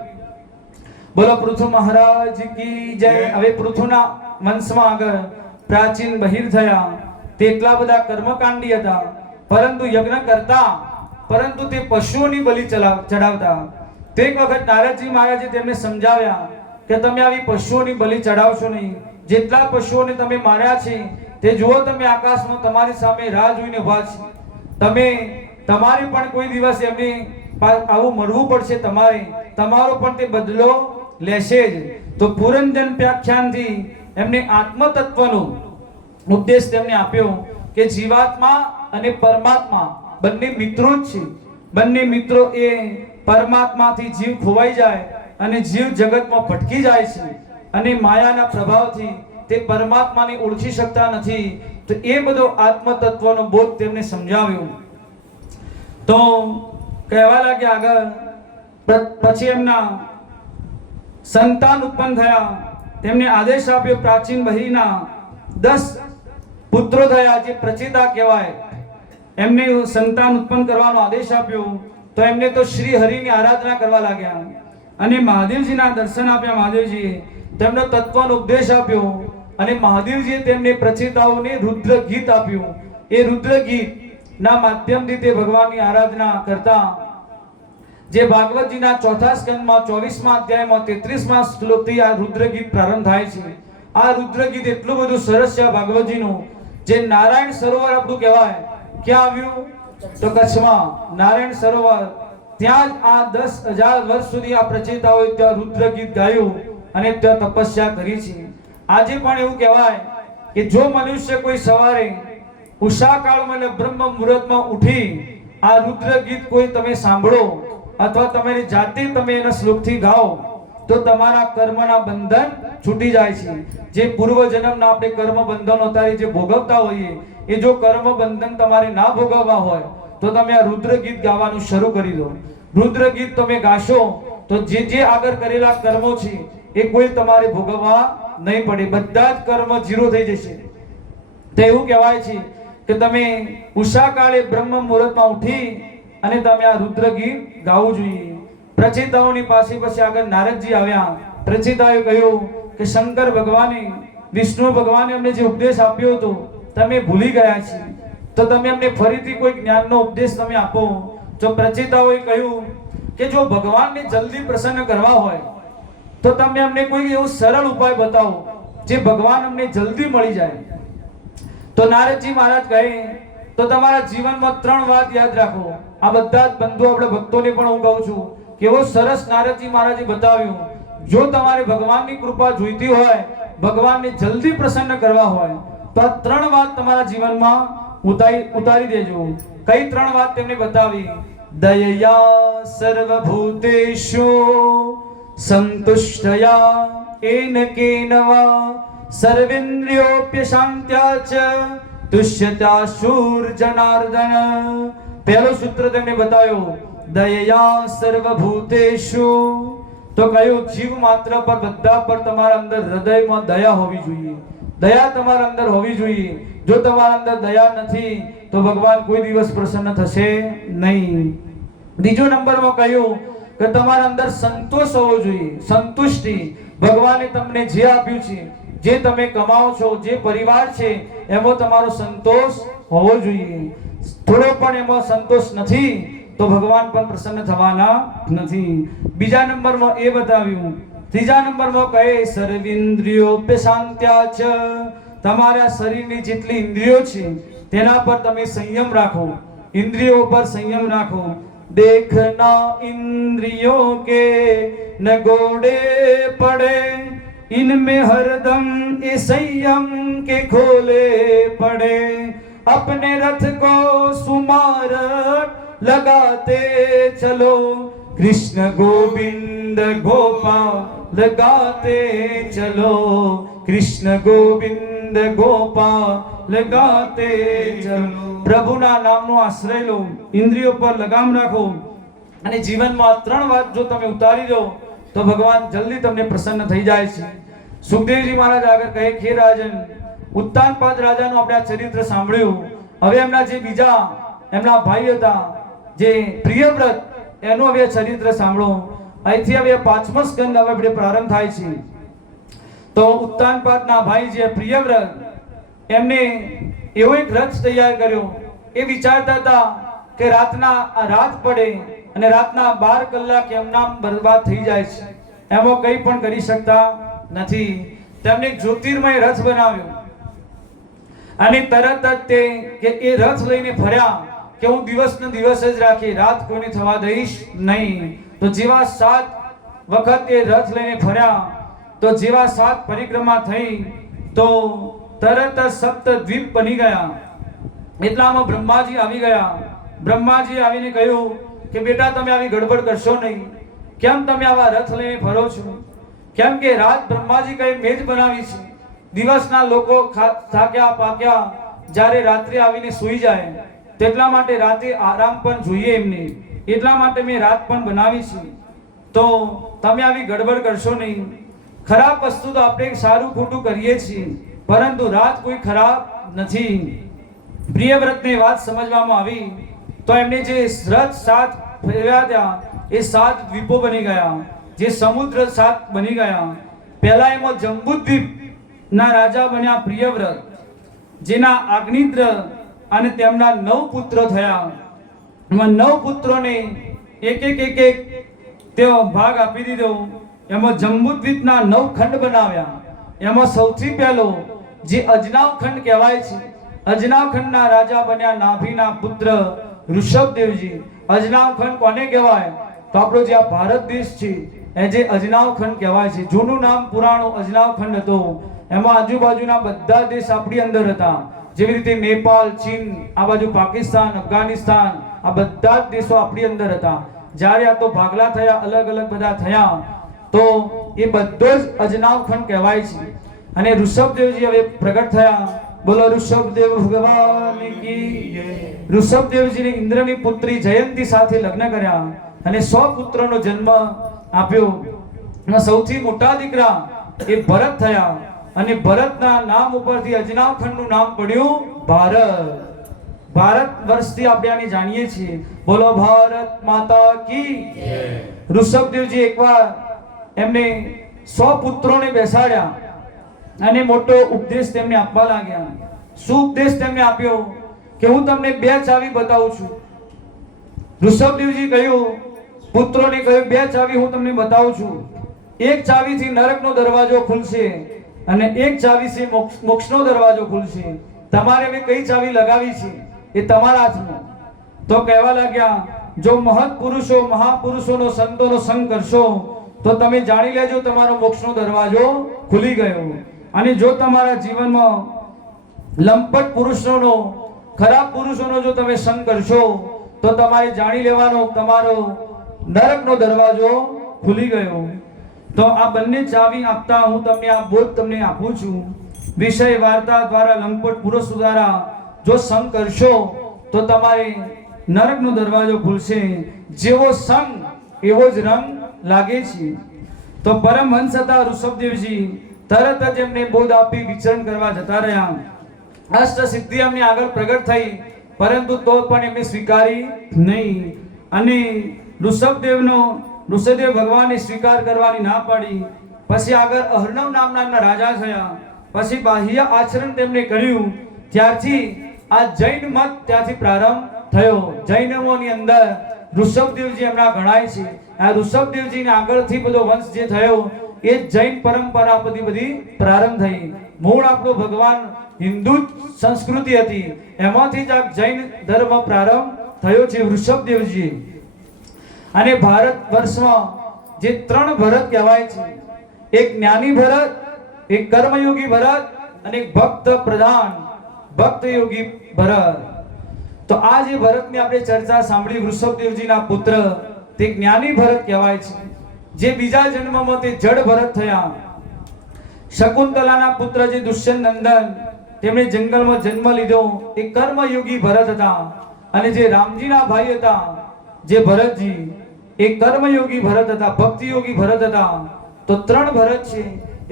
બોલો પૃથુ મહારાજ કી જય. હવે પૃથુના વંશમાં આગળ પ્રાચીન બહિર થયા. તે એટલા બધા કર્મકાંડી હતા, પરંતુ યજ્ઞ કરતા, પરંતુ તે પશુઓની બલિ ચડાવતા. તો એક વખત નારદજી મહારાજે તેમને સમજાવ્યા કે તમે આવી પશુઓની બલિ ચડાવશો નહીં. જેટલા પશુઓને તમે માર્યા છે તે જુઓ તમે આકાશમાં તમારી સામે રાહ જોઈને ઊભા છે. તમારે પણ કોઈ દિવસ એમને આવું મળવું પડશે, તમારો પણ તે બદલો લેશે જ. તો પુરંજન વ્યાખ્યાનથી એમને આત્મતત્વનો ઉપદેશ તેમને આપ્યો કે જીવાત્મા અને પરમાત્મા બંને મિત્રો જ છે. બંને મિત્રો એ પરમાત્માથી જીવ ખોવાઈ જાય અને જીવ જગતમાં ભટકી જાય છે અને માયાના પ્રભાવથી તે પરમાત્માને ઓળખી શકતા નથી. તો એ બધો આત્મતત્વનો બોધ તેમને સમજાવ્યો. તો કહેવા લાગ્યા આગળ પછી એમના સંતાન ઉત્પન્ન થયા. તેમને આદેશ આપ્યો પ્રાચીન બહિરના 10 પુત્રો થયા જે પ્રચેતા કહેવાય. એમને સંતાન ઉત્પન્ન કરવાનો આદેશ આપ્યો. તો એમને તો શ્રી હરિની આરાધના કરવા લાગ્યા અને મહાદેવજીના દર્શન આપ્યા. મહાદેવજીએ તેમનો તત્વનો ઉપદેશ આપ્યો અને મહાદેવજીએ તેમને પ્રચેતાઓને રુદ્ર ગીત આપ્યું. એ રુદ્ર ગીત ના માધ્યમથી તે ભગવાનની આરાધના કરતા જે ભાગવતજીના ચોથા સ્કંદમાં 24મા અધ્યાયમાં 33મા શ્લોકથી આ રુદ્ર ગીત પ્રારંભ થાય છે. આ રુદ્ર ગીત એટલું બધું સરસ છે ભાગવતજીનું, જે નારાયણ સરોવર આપણું કહેવાય. ક્યાં આવ્યું? તો કચ્છમાં નારાયણ સરોવર. ત્યાં જ આ 10,000 વર્ષ સુધી આ પ્રચેતાઓએ ત્યાં રુદ્ર ગીત ગાયું અને ત્યાં તપસ્યા કરી છે. આજે પણ એવું કહેવાય કે જો મનુષ્ય કોઈ સવારે ઉષા કાળમાં એટલે બ્રહ્મ મુહૂર્તમાં ઉઠી આ રુદ્ર ગીત કોઈ તમે સાંભળો અથવા તમારી જાતે તમે એના શ્લોકથી ગાઓ તો તમારા કર્મના બંધન છૂટી જાય છે. જે પૂર્વ જન્મના આપણે કર્મ બંધનો અત્યારે જે ભોગવતા હોઈએ એ જો કર્મ બંધન તમારે ના ભોગવવા હોય તો તમે આ રુદ્ર ગીત ગાવાનું શરૂ કરી દો. રુદ્ર ગીત તમે ગાશો તો જે આગળ કરેલા કર્મો છે એ કોઈ તમારે ભોગવવા નહીં પડે, બધા જ કર્મ ઝીરો થઈ જશે. તો એવું કહેવાય છે કે તમે ઉષા કાળે બ્રહ્મ મુહૂર્તમાં ઉઠી અને તમે આ રુદ્ર ગીત ગાવું જોઈએ. પ્રચેતાઓની પાસે પછી આગળ નારદજી આવ્યા. પ્રચેતાઓએ કહ્યું કે શંકર ભગવાને વિષ્ણુ ભગવાને અમને જે ઉપદેશ આપ્યો હતો તમે ભૂલી ગયા છે, તો તમે અમને ફરીથી કોઈ જ્ઞાનનો ઉપદેશ તમે આપો. જો પ્રચેતાઓએ કહ્યું કે જો ભગવાનને જલ્દી પ્રસન્ન કરવા હોય તો તમે અમને કોઈ એવો સરળ ઉપાય બતાવો જે ભગવાન અમને જલ્દી મળી જાય. તો નારદજી મહારાજ કહે તો તમારા જીવનમાં 3 વાત યાદ રાખો. આ બધા જ બંધુ આપણે ભક્તોને પણ હું કહું છું કેવો સરસ નારદજી મહારાજે બતાવ્યું. જો તમારે ભગવાનની કૃપા જોઈતી હોય, ભગવાનને જલ્દી પ્રસન્ન કરવા હોય તો આ 3 વાત તમારા જીવનમાં ઉતારી દેજો. કઈ 3 વાત તેમને બતાવી? દયયા સર્વભૂતેષુ સંતુષ્ટયા એન કેનવા સર્વેન્દ્રિયોપ્ય શાંત્યા ચ તુષ્યતા શૂર જનાર્દન. પહેલો સૂત્ર તેમને બતાવ્યો દયયા સર્વભૂતેષુ. તો કયું? જીવ માત્ર પર, બધા પર તમારા અંદર હૃદયમાં દયા હોવી જોઈએ. દયા તમારા અંદર હોવી જોઈએ. જો તમારા અંદર દયા નથી તો ભગવાન કોઈ દિવસ પ્રસન્ન થશે નહીં. બીજો નંબરમાં કહ્યું કે તમારા અંદર સંતોષ હોવો જોઈએ, સંતુષ્ટિ. ભગવાને તમને જે આપ્યું છે, જે તમે કમાઓ છો, જે પરિવાર છે એમાં તમારો સંતોષ હોવો જોઈએ. થોડો પણ એમાં સંતોષ નથી તો ભગવાન પણ પ્રસન્ન થવાના નથી. બીજા નંબરમાં એ બતાવ્યું. ત્રીજા નંબરમાં કહે સર્વેન્દ્રિયોપ્ય શાંત્યા ચ. તમારા શરીરની જેટલી ઇન્દ્રિયો છે તેના પર તમે સંયમ રાખો, ઇન્દ્રિયો પર સંયમ રાખો. देखना इंद्रियों के न गोड़े પડે, इनमें हरदम ये संयम के खोले पड़े. अपने रथ को सुमारठ लगाते चलो, कृष्ण गोविंद गोपाल गाते चलो, कृष्ण गोविंद गोपाल गाते चलो. પ્રભુના નામનો આશ્રય લો, ઇન્દ્રિયો પર લગામ રાખો અને જીવનમાં 3 વાત જો તમે ઉતારી દો તો ભગવાન જલ્દી તમને પ્રસન્ન થઈ જાય છે. સુખદેવજી મહારાજ આગળ કહે કે રાજન, ઉત્તાનપાદ રાજાનું આપણે આ ચરિત્ર સાંભળ્યું. હવે એમના જે બીજા એમના ભાઈ હતા જે પ્રિયવ્રત, એનું હવે ચરિત્ર સાંભળો. અહીંથી હવે 5મો સ્કંદ હવે આપણે પ્રારંભ થાય છે. તો ઉત્તાનપાદના ભાઈ જે પ્રિયવ્રત, એમને એવો એક રથ તૈયાર કર્યો. એ વિચારતા હતા કે રાત પડે અને રાતના 12 કલાક એમના બરબાદ થઈ જાય છે, એમાં કંઈ પણ કરી શકતા નથી. તેમણે એક જ્યોતિર્મય રથ બનાવ્યો અને તરત જ તે કે એ રથ લઈને ફર્યા કે હું દિવસને દિવસ જ રાખી, રાત કોઈને થવા દઈશ નહીં. તો જેવા 7 વખત એ રથ લઈને ફર્યા, તો જેવા 7 પરિક્રમા થઈ તો તરત જ સપ્તદ્વીપ બની ગયા. એટલામાં બ્રહ્માજી આવી ગયા. બ્રહ્માજી આવીને કહ્યું કે બેટા તમે આવી ગડબડ કરશો નહીં. કેમ તમે આવા રથ લઈને ફરો છો? કેમ કે રાત બ્રહ્માજી કઈ મેજ બનાવી છે. દિવસના લોકો થાક્યા પાક્યા જ્યારે રાત્રે આવીને સૂઈ જાય, તેટલા માટે રાતે આરામ પણ જોઈએ એમને, એટલા માટે મેં રાત પણ બનાવી છે. તો તમે આવી ગડબડ કરશો નહીં. ખરાબ વસ્તુ તો આપણે સારું ખોટું કરીએ છીએ, પરંતુ રાત કોઈ ખરાબ નથી. પ્રિયવ્રતને વાત સમજવામાં આવી તો એમને જે રથ 7 ફેરવ્યા હતા એ 7 દ્વીપો બની ગયા, જે સમુદ્ર 7 બની ગયા. પહેલા એમાં જંબુદ્વીપ ના રાજા બન્યા પ્રિયવ્રત, જેના અગ્નિદ્ર અને તેમના 9 પુત્ર થયા. એમાં 9 પુત્રોને એક તેઓ ભાગ આપી દીધો. એમાં જંબુદ્વીપના 9 ખંડ બનાવ્યા. એમાં સૌથી પહેલો જે અજનાવ ખંડ કહેવાય છે, અજનાવ ખંડના રાજા બન્યા નાભીના પુત્ર ઋષભદેવજી. અજનાવ ખંડ કોને કહેવાય? તો આપણો જે આ ભારત દેશ છે એ જે અજનાવ ખંડ કહેવાય છે. જૂનું નામ પુરાણો અજનાવ ખંડ હતો. એમાં આજુબાજુના બધા દેશ આપણી અંદર હતા. જેવી રીતે નેપાળ, ચીન, આ બાજુ પાકિસ્તાન, અફઘાનિસ્તાન, આ બધા જ દેશો આપણી અંદર હતા. જ્યારે આ તો ભાગલા થયા, અલગ અલગ બધા થયા, તો એ બધો જ અજનાવ ખંડ કહેવાય છે. અને ઋષભદેવજી હવે પ્રગટ થયા. બોલો ઋષભદેવ ભગવાન કી જય. ઋષભદેવજીને ઇન્દ્રની પુત્રી જયંતી સાથે લગ્ન કર્યા અને 100 પુત્રોનો જન્મ આપ્યો. એમાં સૌથી મોટા દીકરા એ ભરત થયા અને ભરતના નામ ઉપરથી અજનાવ ખંડનું નામ પડ્યું ભારત. ભારત વર્ષથી આપણે આને જાણીએ છીએ. બોલો ભારત માતા કી જય. ઋષભદેવજી એકવાર એમને 100 પુત્રોને બેસાડ્યા અને મોટો ઉપદેશ તેમને આપવા લાગ્યા. શું ઉપદેશ તેમને આપ્યો? કે હું તમને 2 ચાવી બતાવું છું. ઋષભદેવજી કહ્યું, પુત્રોને કહ્યું, 2 ચાવી હું તમને બતાવું છું. એક ચાવીથી નરકનો દરવાજો ખુલશે અને એક ચાવીથી મોક્ષનો દરવાજો ખુલશે. તમારે હવે કઈ ચાવી લગાવી છે એ તમારા હાથમાં. તો કહેવા લાગ્યા, જો મહત પુરુષો, મહાપુરુષોનો, સંતોનો સંગ કરશો તો તમે જાણી લેજો તમારો મોક્ષનો દરવાજો ખુલી ગયો. અને જો તમારા જીવનમાં લંપટ પુરુષોનો, ખરાબ પુરુષોનો જો તમે સંગ કરશો તો તમારે જાણી લેવાનો તમારો નરકનો દરવાજો ખુલી ગયો. તો આ બંને ચાવી આપતા હું તમને આ બોધ તમને આપું છું. વિષય વાર્તા દ્વારા, લંપટ પુરુષ દ્વારા જો સંગ કરશો તો તમારે નરકનો દરવાજો ખુલશે. જેવો સંગ એવો જ રંગ લાગે છે. તો પરમહંસ હતા ઋષભદેવજી, તરત જ એમને બોધ આપી વિચરણ કરવા જતા રહ્યા. અષ્ટ સિદ્ધિ એમની આગળ પ્રગટ થઈ, પરંતુ તો પણ એમને સ્વીકારી નહીં. અને ઋષભદેવ ભગવાને સ્વીકાર કરવાની ના પાડી. પછી આગળ અર્ણવ નામના એમના રાજા થયા. પછી બાહ્ય આચરણ તેમને કર્યું. ત્યારથી આ જૈન મત ત્યાંથી પ્રારંભ થયો. જૈનોની અંદર ઋષભદેવજી એમના ગણાય છે. આ ઋષભદેવજીને આગળથી બધો વંશ જે થયો એ જૈન પરંપરા બધી પ્રારંભ થઈ. મૂળ આપણો ભગવાન હિન્દુ સંસ્કૃતિ હતી, એમાંથી જ આ જૈન ધર્મ પ્રારંભ થયો છે ઋષભદેવજી. અને ભારત વર્ષમાં જે 3 ભરત કહેવાય છે, એક જ્ઞાની ભરત, એક કર્મયોગી ભરત અને એક ભક્ત પ્રધાન ભક્ત યોગી ભરત. તો આ જે ભરતની આપણે ચર્ચા સાંભળી, ઋષભદેવજીના પુત્ર તે જ્ઞાની ભરત કહેવાય છે. જે બીજા જન્મમાં તે જડ ભરત થયા. શકુંતલાના પુત્ર જે દુષ્યંત નંદન, તેમણે જંગલમાં જન્મ લીધો, એ કર્મયોગી ભરત હતા. અને જે રામજીના ભાઈ હતા જે ભરતજી, એ કર્મયોગી ભરત હતા, ભક્તિયોગી ભરત હતા. તો 3 ભરત છે.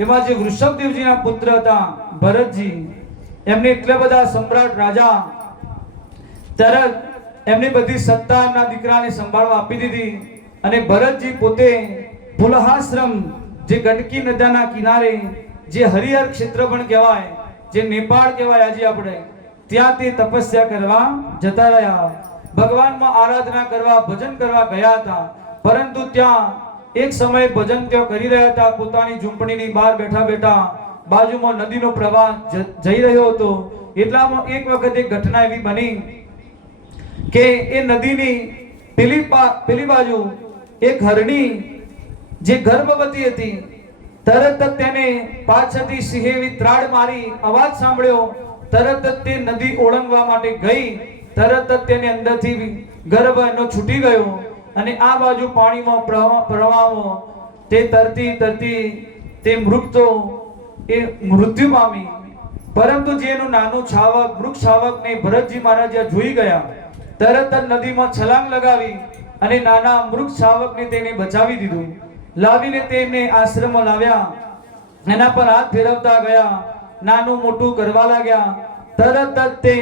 એમાં જે ઋષભદેવજીના પુત્ર હતા ભરતજી, એમને એટલા બધા સમ્રાટ રાજા, તરત એમને બધી સત્તા એમના દીકરાને સંભાળવા આપી દીધી. અને ભરતજી પોતે પુલહાશ્રમ, જે ગંડકી નદીના કિનારે, જે હરિહર ક્ષેત્ર પણ કહેવાય, જે નેપાળ કહેવાય આજે આપણે, ત્યાં તે તપસ્યા કરવા જતા રહ્યા. ભગવાનમાં આરાધના કરવા, ભજન કરવા ગયા હતા. પરંતુ ત્યાં એક સમયે ભજન તેઓ કરી રહ્યા હતા. પોતાની ઝૂંપડીની બહાર બેઠા બેઠા બાજુમાં નદીનો પ્રવાહ જઈ રહ્યો હતો. એટલામાં એક વખત એક ઘટના એવી બની કે એ નદીની પેલી બાજુ એક હરણી જે ગર્ભવતી હતી, તરત જ તેને પાછળથી સિંહે એવી ત્રાડ મારી, અવાજ સાંભળ્યો. તરત જ તે નદી ઓળંગવા માટે ગઈ. તરત જ તેને અંદરથી ગર્ભ એનો છૂટી ગયો અને આ બાજુ પાણીમાં પ્રવાહમાં તે તરતી તે મૃત્યુ પામી. પરંતુ જે એનું નાનું છાવક, વૃક્ષ છાવકને ભરતજી મહારાજ જોઈ ગયા. તરત જ નદીમાં છલાંગ લગાવી અને નાના મૃગ શાવકને તેને બચાવી દીધું. લાવીને તેમને આશ્રમમાં લાવ્યા. એના પર હાથ ફેરવતા ગયા, નાનું મોટું કરવા લાગ્યા. તરત જ તે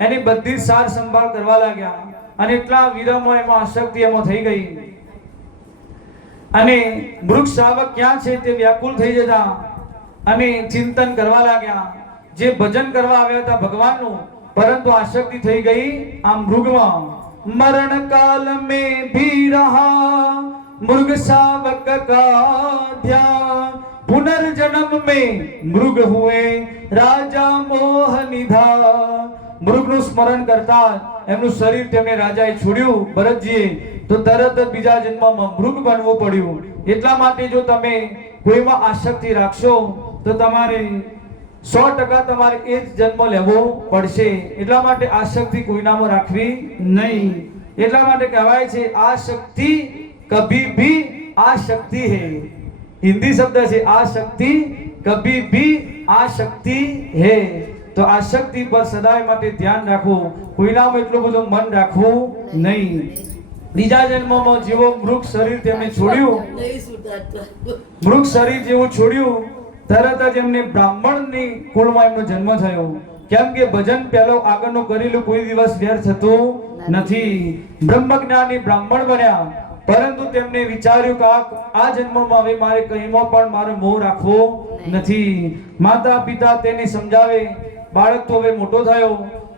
એની બધી સાર સંભાળ કરવા લાગ્યા. અને એટલા વિરમો એમાં આસક્તિ એમાં થઈ ગઈ. અને મૃગ શાવક ક્યાં છે તે વ્યાકુલ થઈ જતા અને ચિંતન કરવા લાગ્યા. જે ભજન કરવા આવ્યા હતા ભગવાનનું, પરંતુ આસક્તિ થઈ ગઈ આ મૃગમાં. મરણ કાલ में भी रहा मृग शावक का ध्यान, पुनर्जन्म में मृग हुए राजा मोह निधान. મૃગનું સ્મરણ કરતા એમનું શરીર તેમને રાજાએ છોડ્યું ભરતજીએ, તો તરત જ બીજા જન્મમાં મૃગ બનવું પડ્યું. એટલા માટે જો તમે કોઈમાં આસક્તિ રાખશો તો તમારે 100% તમારે એ જ જન્મ લેવો પડશે. એટલા માટે આસક્તિ કોઈનામાં રાખવી નહીં. એટલા માટે કહેવાય છે આસક્તિ કભી ભી આશક્તિ હૈ. હિન્દી શબ્દ છે આશક્તિ કભી ભી આશક્તિ હૈ. તો આશક્તિ પર સદાય માટે ધ્યાન રાખવું, કોઈનામાં એટલું બધું મન રાખવું નહીં. બીજા જન્મમાં જેવો મૃગ શરીર તેમને છોડ્યું, મૃગ શરીર જેવું છોડ્યું, તરત જ એમને બ્રાહ્મણની કુળમાં એમનો જન્મ થયો. કેમ કે ભજન પહેલો આગળનું કરેલું કોઈ દિવસ વ્યર્થ થતું નથી. બ્રહ્મજ્ઞાની બ્રાહ્મણ બન્યા, પરંતુ તેમને વિચાર્યું કે આ જન્મમાં હવે મારે કઈમાં પણ મારો મોહ રાખવો નથી. માતા પિતા તેને સમજાવે, બાળક તો હવે મોટો થયો,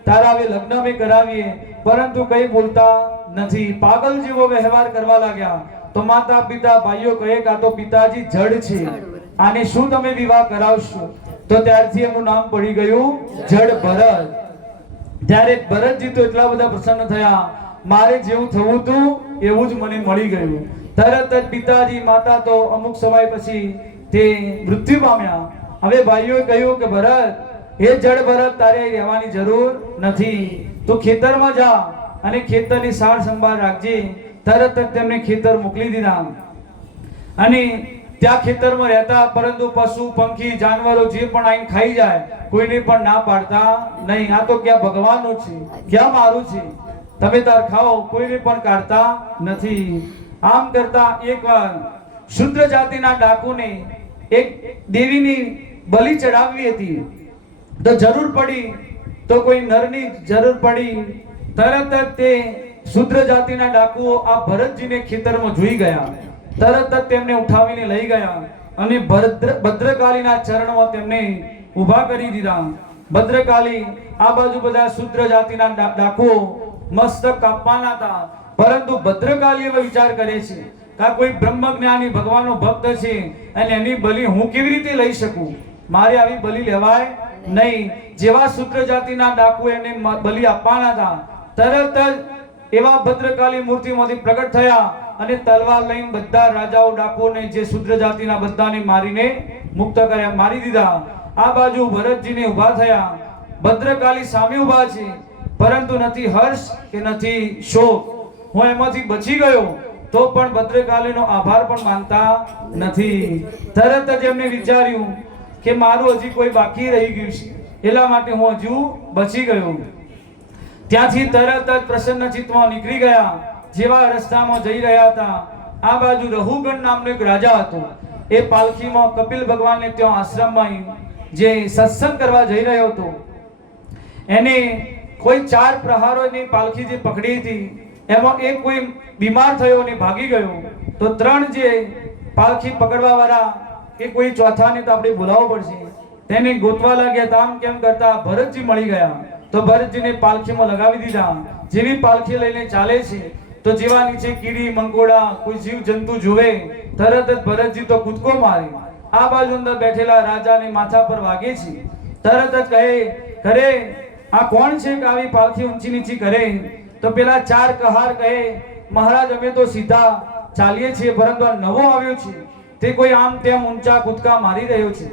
તારા હવે લગ્ન મેં કરાવીએ, પરંતુ કઈ બોલતા નથી. પાગલ જેવો વ્યવહાર કરવા લાગ્યા. તો માતા પિતા ભાઈઓ કહે કે આ તો પિતાજી જડ છે, આને શું તમે વિવાહ કરાવશો? તો ત્યારથી એનું નામ પડી ગયું જડ ભરત. ત્યારે ભરતજી તો એટલા બધા પ્રસન્ન થયા, મારે જેવું થવું હતું એવું જ મને મળી ગયું. તરત જ પિતાજી માતા તો અમુક સમય પછી તે મૃત્યુ પામ્યા. હવે ભાઈઓએ કહ્યું કે ભરત, એ જડ ભરત, તારે અહીં રહેવાની જરૂર નથી, તો ખેતરમાં જા અને ખેતરની સાર સંભાળ રાખજે. તરત જ તેમને ખેતર મોકલી દીધા અને ત્યાં ખેતરમાં રહેતા, પરંતુ પશુ પંખી જાનવરો જે પણ આઈને ખાઈ જાય, કોઈને પણ ના પાડતા નહીં. આ તો ક્યાં ભગવાનનું છે, ક્યાં મારું છે, તમે તાર ખાઓ, કોઈને પણ કાઢતા નથી. આમ કરતા એકવાર શુદ્ર જાતિના ડાકુને એક દેવીની બલિ ચડાવવી હતી. તો જરૂર પડી, તો કોઈ નરની જરૂર પડી. તરત જ તે શુદ્ર જાતિના ડાકુઓ આ ભરતજીને ખેતરમાં જોઈ ગયા. તરત જ તેમને ઉઠાવીને લઈ ગયા અને ભદ્રકાલીના ચરણમાં તેમને ઊભા કરી દીધા. ભદ્રકાલી આ બાજુ બધા શુદ્ર જાતિના ડાકુઓ મસ્તક કાપવાના હતા, પરંતુ ભદ્રકાલી એવો વિચાર કરે છે કે આ કોઈ બ્રહ્મજ્ઞાની ભગવાનનો ભક્ત છે અને એની બલિ હું કેવી રીતે લઈ શકું? મારે આવી બલિ લેવાય નહીં. જેવા શુદ્ર જાતિના ડાકુ એને બલિ આપવાના હતા, તરત જ એવા ભદ્રકાલી મૂર્તિમાંથી પ્રગટ થયા અને તલવાર લઈને બધા રાજાઓ ડાકોને જે શુદ્ર જાતિના બધાને મારીને મુક્ત કર્યા, મારી દીધા. આ બાજુ ભરતજીને ઊભા થયા. ભદ્રકાલી સામે ઊભા છે, પરંતુ નથી હર્ષ કે નથી શોક. હું એમાંથી બચી ગયો તો પણ ભદ્રકાલીનો આભાર પણ માનતા નથી. તરત જ એમને વિચાર્યું કે મારું હજી કોઈ બાકી રહી ગયું છે, એટલા માટે હું હજુ બચી ગયો. ત્યાંથી તરત જ પ્રસન્ન ચિત્તમાં નીકળી ગયા. જેવા રસ્તામાં જઈ રહ્યા હતા, આ બાજુ રહુગણ નામનો એક રાજા હતો. એ પાલખીમાં કપિલ ભગવાનને ત્યાં આશ્રમમાં જે સત્સંગ કરવા જઈ રહ્યો હતો, એને કોઈ 4 પ્રહારોની પાલખી જે પકડી હતી, એમાં એક કોઈ બીમાર થયો અને ભાગી ગયો. તો 3 જે પાલખી પકડવા વાળા કે કોઈ ચોથાને તો આપણે બોલાવવો પડશે, તેને ગોતવા લાગ્યા. તામ કેમ કરતા ભરતજી મળી ગયા. તો ભરતજીને પાલખીમાં લગાવી દીધા. જેવી પાલખી લઈને ચાલે છે, તો જેવા નીચે કીડી મંકોડા કોઈ જીવ જંતુ જોવે, તરત જ ભરતજી તો કૂદકો મારે. આ બાજુ અંદર બેઠેલા રાજાને માથા પર વાગે છે. તરત જ કહે, કરે આ કોણ છે કે આવી પાલખી ઊંચી નીચી કરે? તો પેલા 4 કહાર કહે, મહારાજ અમે તો સીધા ચાલીએ છીએ, પરંતુ આ નવો આવ્યો છે, તે કોઈ આમ તેમ ઊંચા કૂદકા મારી રહ્યો છે.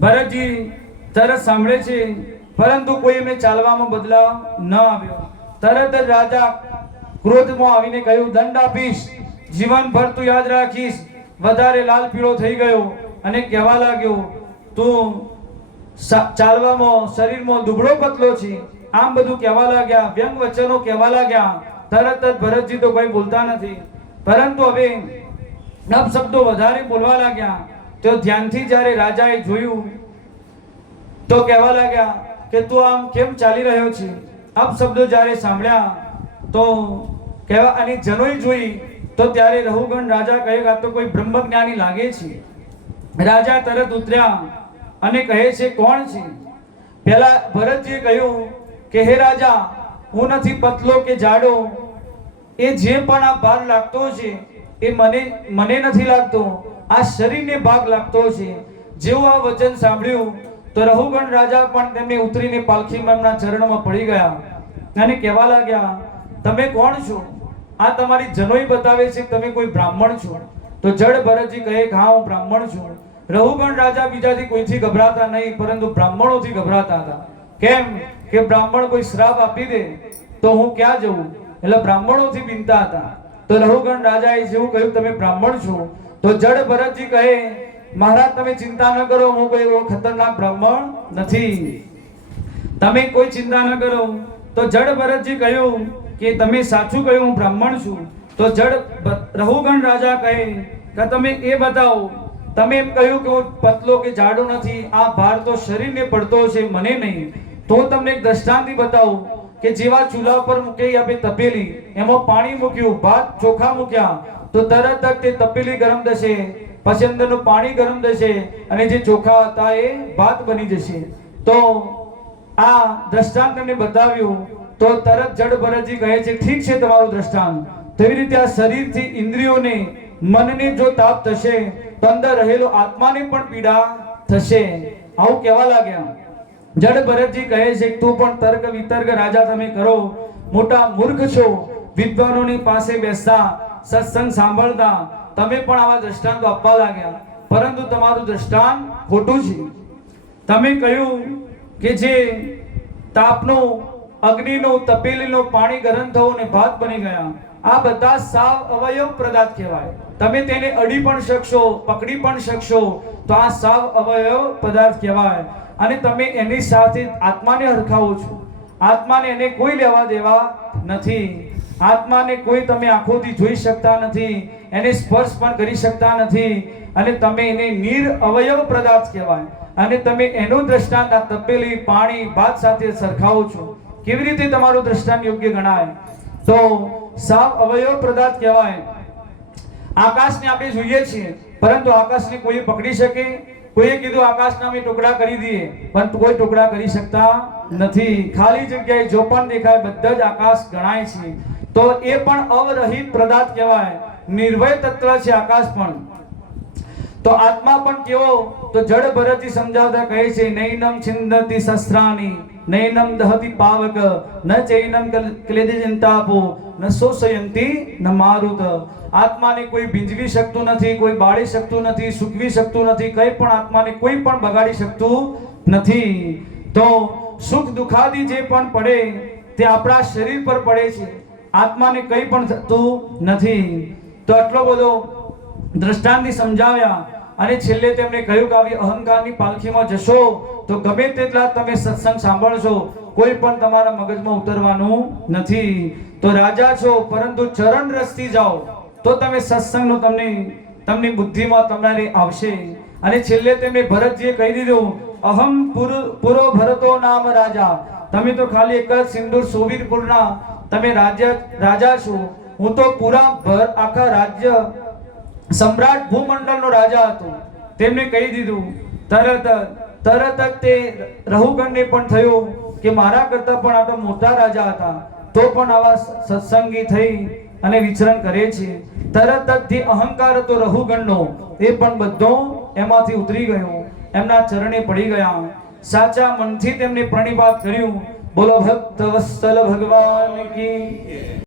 ભરતજી તરત સાંભળે છે, પરંતુ કોઈ એમને ચાલવામાં બદલાવ ન આવ્યો. તરત જ રાજા ક્રોધમાં આવીને કહ્યું, દંડ આપીશ, જીવનભર તું યાદ રાખીશ. વધારે લાલ પીળો થઈ ગયો અને કહેવા લાગ્યો, તું ચાલવામાં શરીરમાં દુબળો પતલો છે. આમ બધું કહેવા લાગ્યા, વ્યંગ વચનો કહેવા લાગ્યા. તરત જ ભરતજી તો કોઈ બોલતા નથી, પરંતુ હવે અપશબ્દો વધારે બોલવા લાગ્યા. તો ધ્યાનથી જ્યારે રાજાએ જોયું તો કહેવા લાગ્યા કે તું આમ કેમ ચાલી રહ્યો છે? અપશબ્દો જ્યારે સાંભળ્યા તો કહેવા, અને જનોઈ જોઈ તો ત્યારે રહુગણ રાજા કહે કે આ તો કોઈ બ્રહ્મજ્ઞાની લાગે છે. રાજા તરત ઉતર્યા અને કહે છે, કોણ છે? પહેલા ભરતજીએ કહ્યું કે હે રાજા, હું નથી પતલો કે જાડો, એ જે પણ આ ભાર લાગતો છે એ મને નથી લાગતો, આ શરીરને ભાગ લાગતો છે. જેવું આ વચન સાંભળ્યું તો રહુગણ રાજા પણ તેમને ઉતરીને પાલખીમાં એમના ચરણમાં પડી ગયા અને કહેવા લાગ્યા, તમે કોણ છો? આ તમારી જનોઈ બતાવે છે કે તમે કોઈ બ્રાહ્મણ છો. તો જડ ભરતજી કહે કે હા, હું બ્રાહ્મણ છું. રહુગણ રાજા બીજાથી કોઈથી ગભરાતા નહીં, પરંતુ બ્રાહ્મણોથી ગભરાતા હતા. કેમ કે બ્રાહ્મણ કોઈ શ્રાપ આપી દે તો હું ક્યાં જવું, એટલે બ્રાહ્મણોથી બીનતા હતા. તો રહુગણ રાજાએ જેવું કહ્યું તમે બ્રાહ્મણ છો, તો જડ ભરતજી કહે, મહારાજ તમે ચિંતા ન કરો, હું કોઈ એવો ખતરનાક બ્રાહ્મણ નથી, તમે કોઈ ચિંતા ન કરો. તો જડ ભરતજી કહ્યું કે તમે સાચું કહ્યું, હું બ્રાહ્મણ છું. તો જડ રહુગણ રાજા કહે કે તમે એ બતાવો, તમે એમ કહ્યું કે હું પતલો કે જાડો નથી, આ ભાર તો શરીરને પડતો છે, મને નહીં. તો હું તમને એક દ્રષ્ટાંત બતાવું કે જેવા ચૂલા પર મૂકી આપણે તપેલી, એમાં પાણી મૂક્યું, ભાત ચોખા મૂક્યા, તો તરત જ તે તપેલી ગરમ થશે, પછી અંદરનું પાણી ગરમ થશે અને જે ચોખા હતા એ ભાત બની જશે. તો આ દ્રષ્ટાંત તમને બતાવ્યું તો તરત જડ ભરતજી કહે છે ઠીક છે તમારું દ્રષ્ટાંત. તેવી રીતે આ શરીરથી ઇન્દ્રિયોને, મનને જો તાપ થશે તો અંદર રહેલો આત્માને પણ પીડા થશે. આવું કહેવા લાગ્યા. જડ ભરતજી કહે છે તું પણ તર્ક વિતર્ક રાજા તમે કરો, મોટા મૂર્ખ છો, વિદ્વાનોની પાસે બેસતા, સત્સંગ સાંભળતા, તમે પણ આવા દ્રષ્ટાંતો આપવા લાગ્યા, પરંતુ તમારું દ્રષ્ટાંત ખોટું છે. તમે કહ્યું કે જે તાપનો, અગ્નિનો, તપેલીનો પાણી ગરમ થયું ને ભાત બની ગયા, આ બધા સાવ અવયવ પદાર્થ કહેવાય. તમે તેને અડી પણ શકશો, પકડી પણ શકશો, તો આ સાવ અવયવ પદાર્થ કહેવાય. અને તમે એની સાથે આત્માને હરખાવો છો. આત્માને એને કોઈ લેવા દેવા નથી. આત્માને કોઈ તમે આંખોથી જોઈ શકતા નથી, એને સ્પર્શ પણ કરી શકતા નથી, અને તમે એને નિર અવયવ પદાર્થ કહેવાય. અને તમે એનું દ્રષ્ટાંત આ તપેલી, પાણી, ભાત સાથે સરખાવો છો. કેવી રીતે તમારું દ્રષ્ટાંત યોગ્ય ગણાય? તો સાવ અવયવ પદાર્થ કહેવાય. આકાશને આપણે જોઈએ છીએ, પરંતુ આકાશને કોઈ પકડી શકે? કોઈએ કીધું આકાશના અમે ટુકડા કરી દઈએ, પણ કોઈ ટુકડા કરી શકતા નથી. ખાલી જગ્યાએ જો પણ દેખાય બધા જ આકાશ ગણાય છે. તો એ પણ અવરહિત પદાર્થ કહેવાય, નિર્વય તત્વ છે આકાશ પણ. તો આત્મા પણ કેવો? તો જડ ભરતજી સમજાવતા કહે છે નૈનમ છિંદતિ શસ્ત્રાની, નૈનમ દહતિ પાવક, ન ચૈનમ ક્લેદજંતાપો, ન શોષયંતિ ન મારુત. આત્માને કોઈ ભીંજવી શકતું નથી, કોઈ બાળી શકતું નથી, સૂકવી શકતું નથી, કંઈ પણ આત્માને કોઈ પણ બગાડી શકતું નથી. તો સુખ દુખાદી જે પણ પડે તે આપણા શરીર પર પડે છે, આત્માને કંઈ પણ થતું નથી. તો આટલો બધો દ્રષ્ટાંતથી સમજાવ્યા અને છેલ્લે તેમણે કહ્યું કે આવી અહંકારની પાલખીમાં જશો તો ગમે તેટલા તમે સત્સંગ સાંભળશો, કોઈ પણ તમારા મગજમાં ઉતરવાનું નથી. તો રાજા છો, પરંતુ ચરણ રસ્તી જાઓ તો તમે સત્સંગનો તમને બુદ્ધિમાં તમારી આવશે. અને છેલ્લે તેમણે ભરતજીએ કહી દીધું અહમ પુરો ભરતો નામ રાજા, તમે તો ખાલી એક જ સિંદૂર સોવીરપુરના તમે રાજા છો, હું તો પૂરા આખા રાજ્ય સમ્રાટ ભૂમંડળનો રાજા હતો. તેમને કહી દીધું. તરત જ તે રહુગણને પણ થયું કે મારા કરતા પણ આ તો મોટા રાજા હતા, તો પણ આવા સત્સંગી થઈ અને વિચરણ કરે છે. તરત જ જે અહંકાર હતો રહુગણનો એ પણ બધો એમાંથી ઉતરી ગયો, એમના ચરણે પડી ગયા. સાચા મનથી તેમને પ્રણિપાત કર્યું. બોલો ભક્ત વત્સલ ભગવાન કી.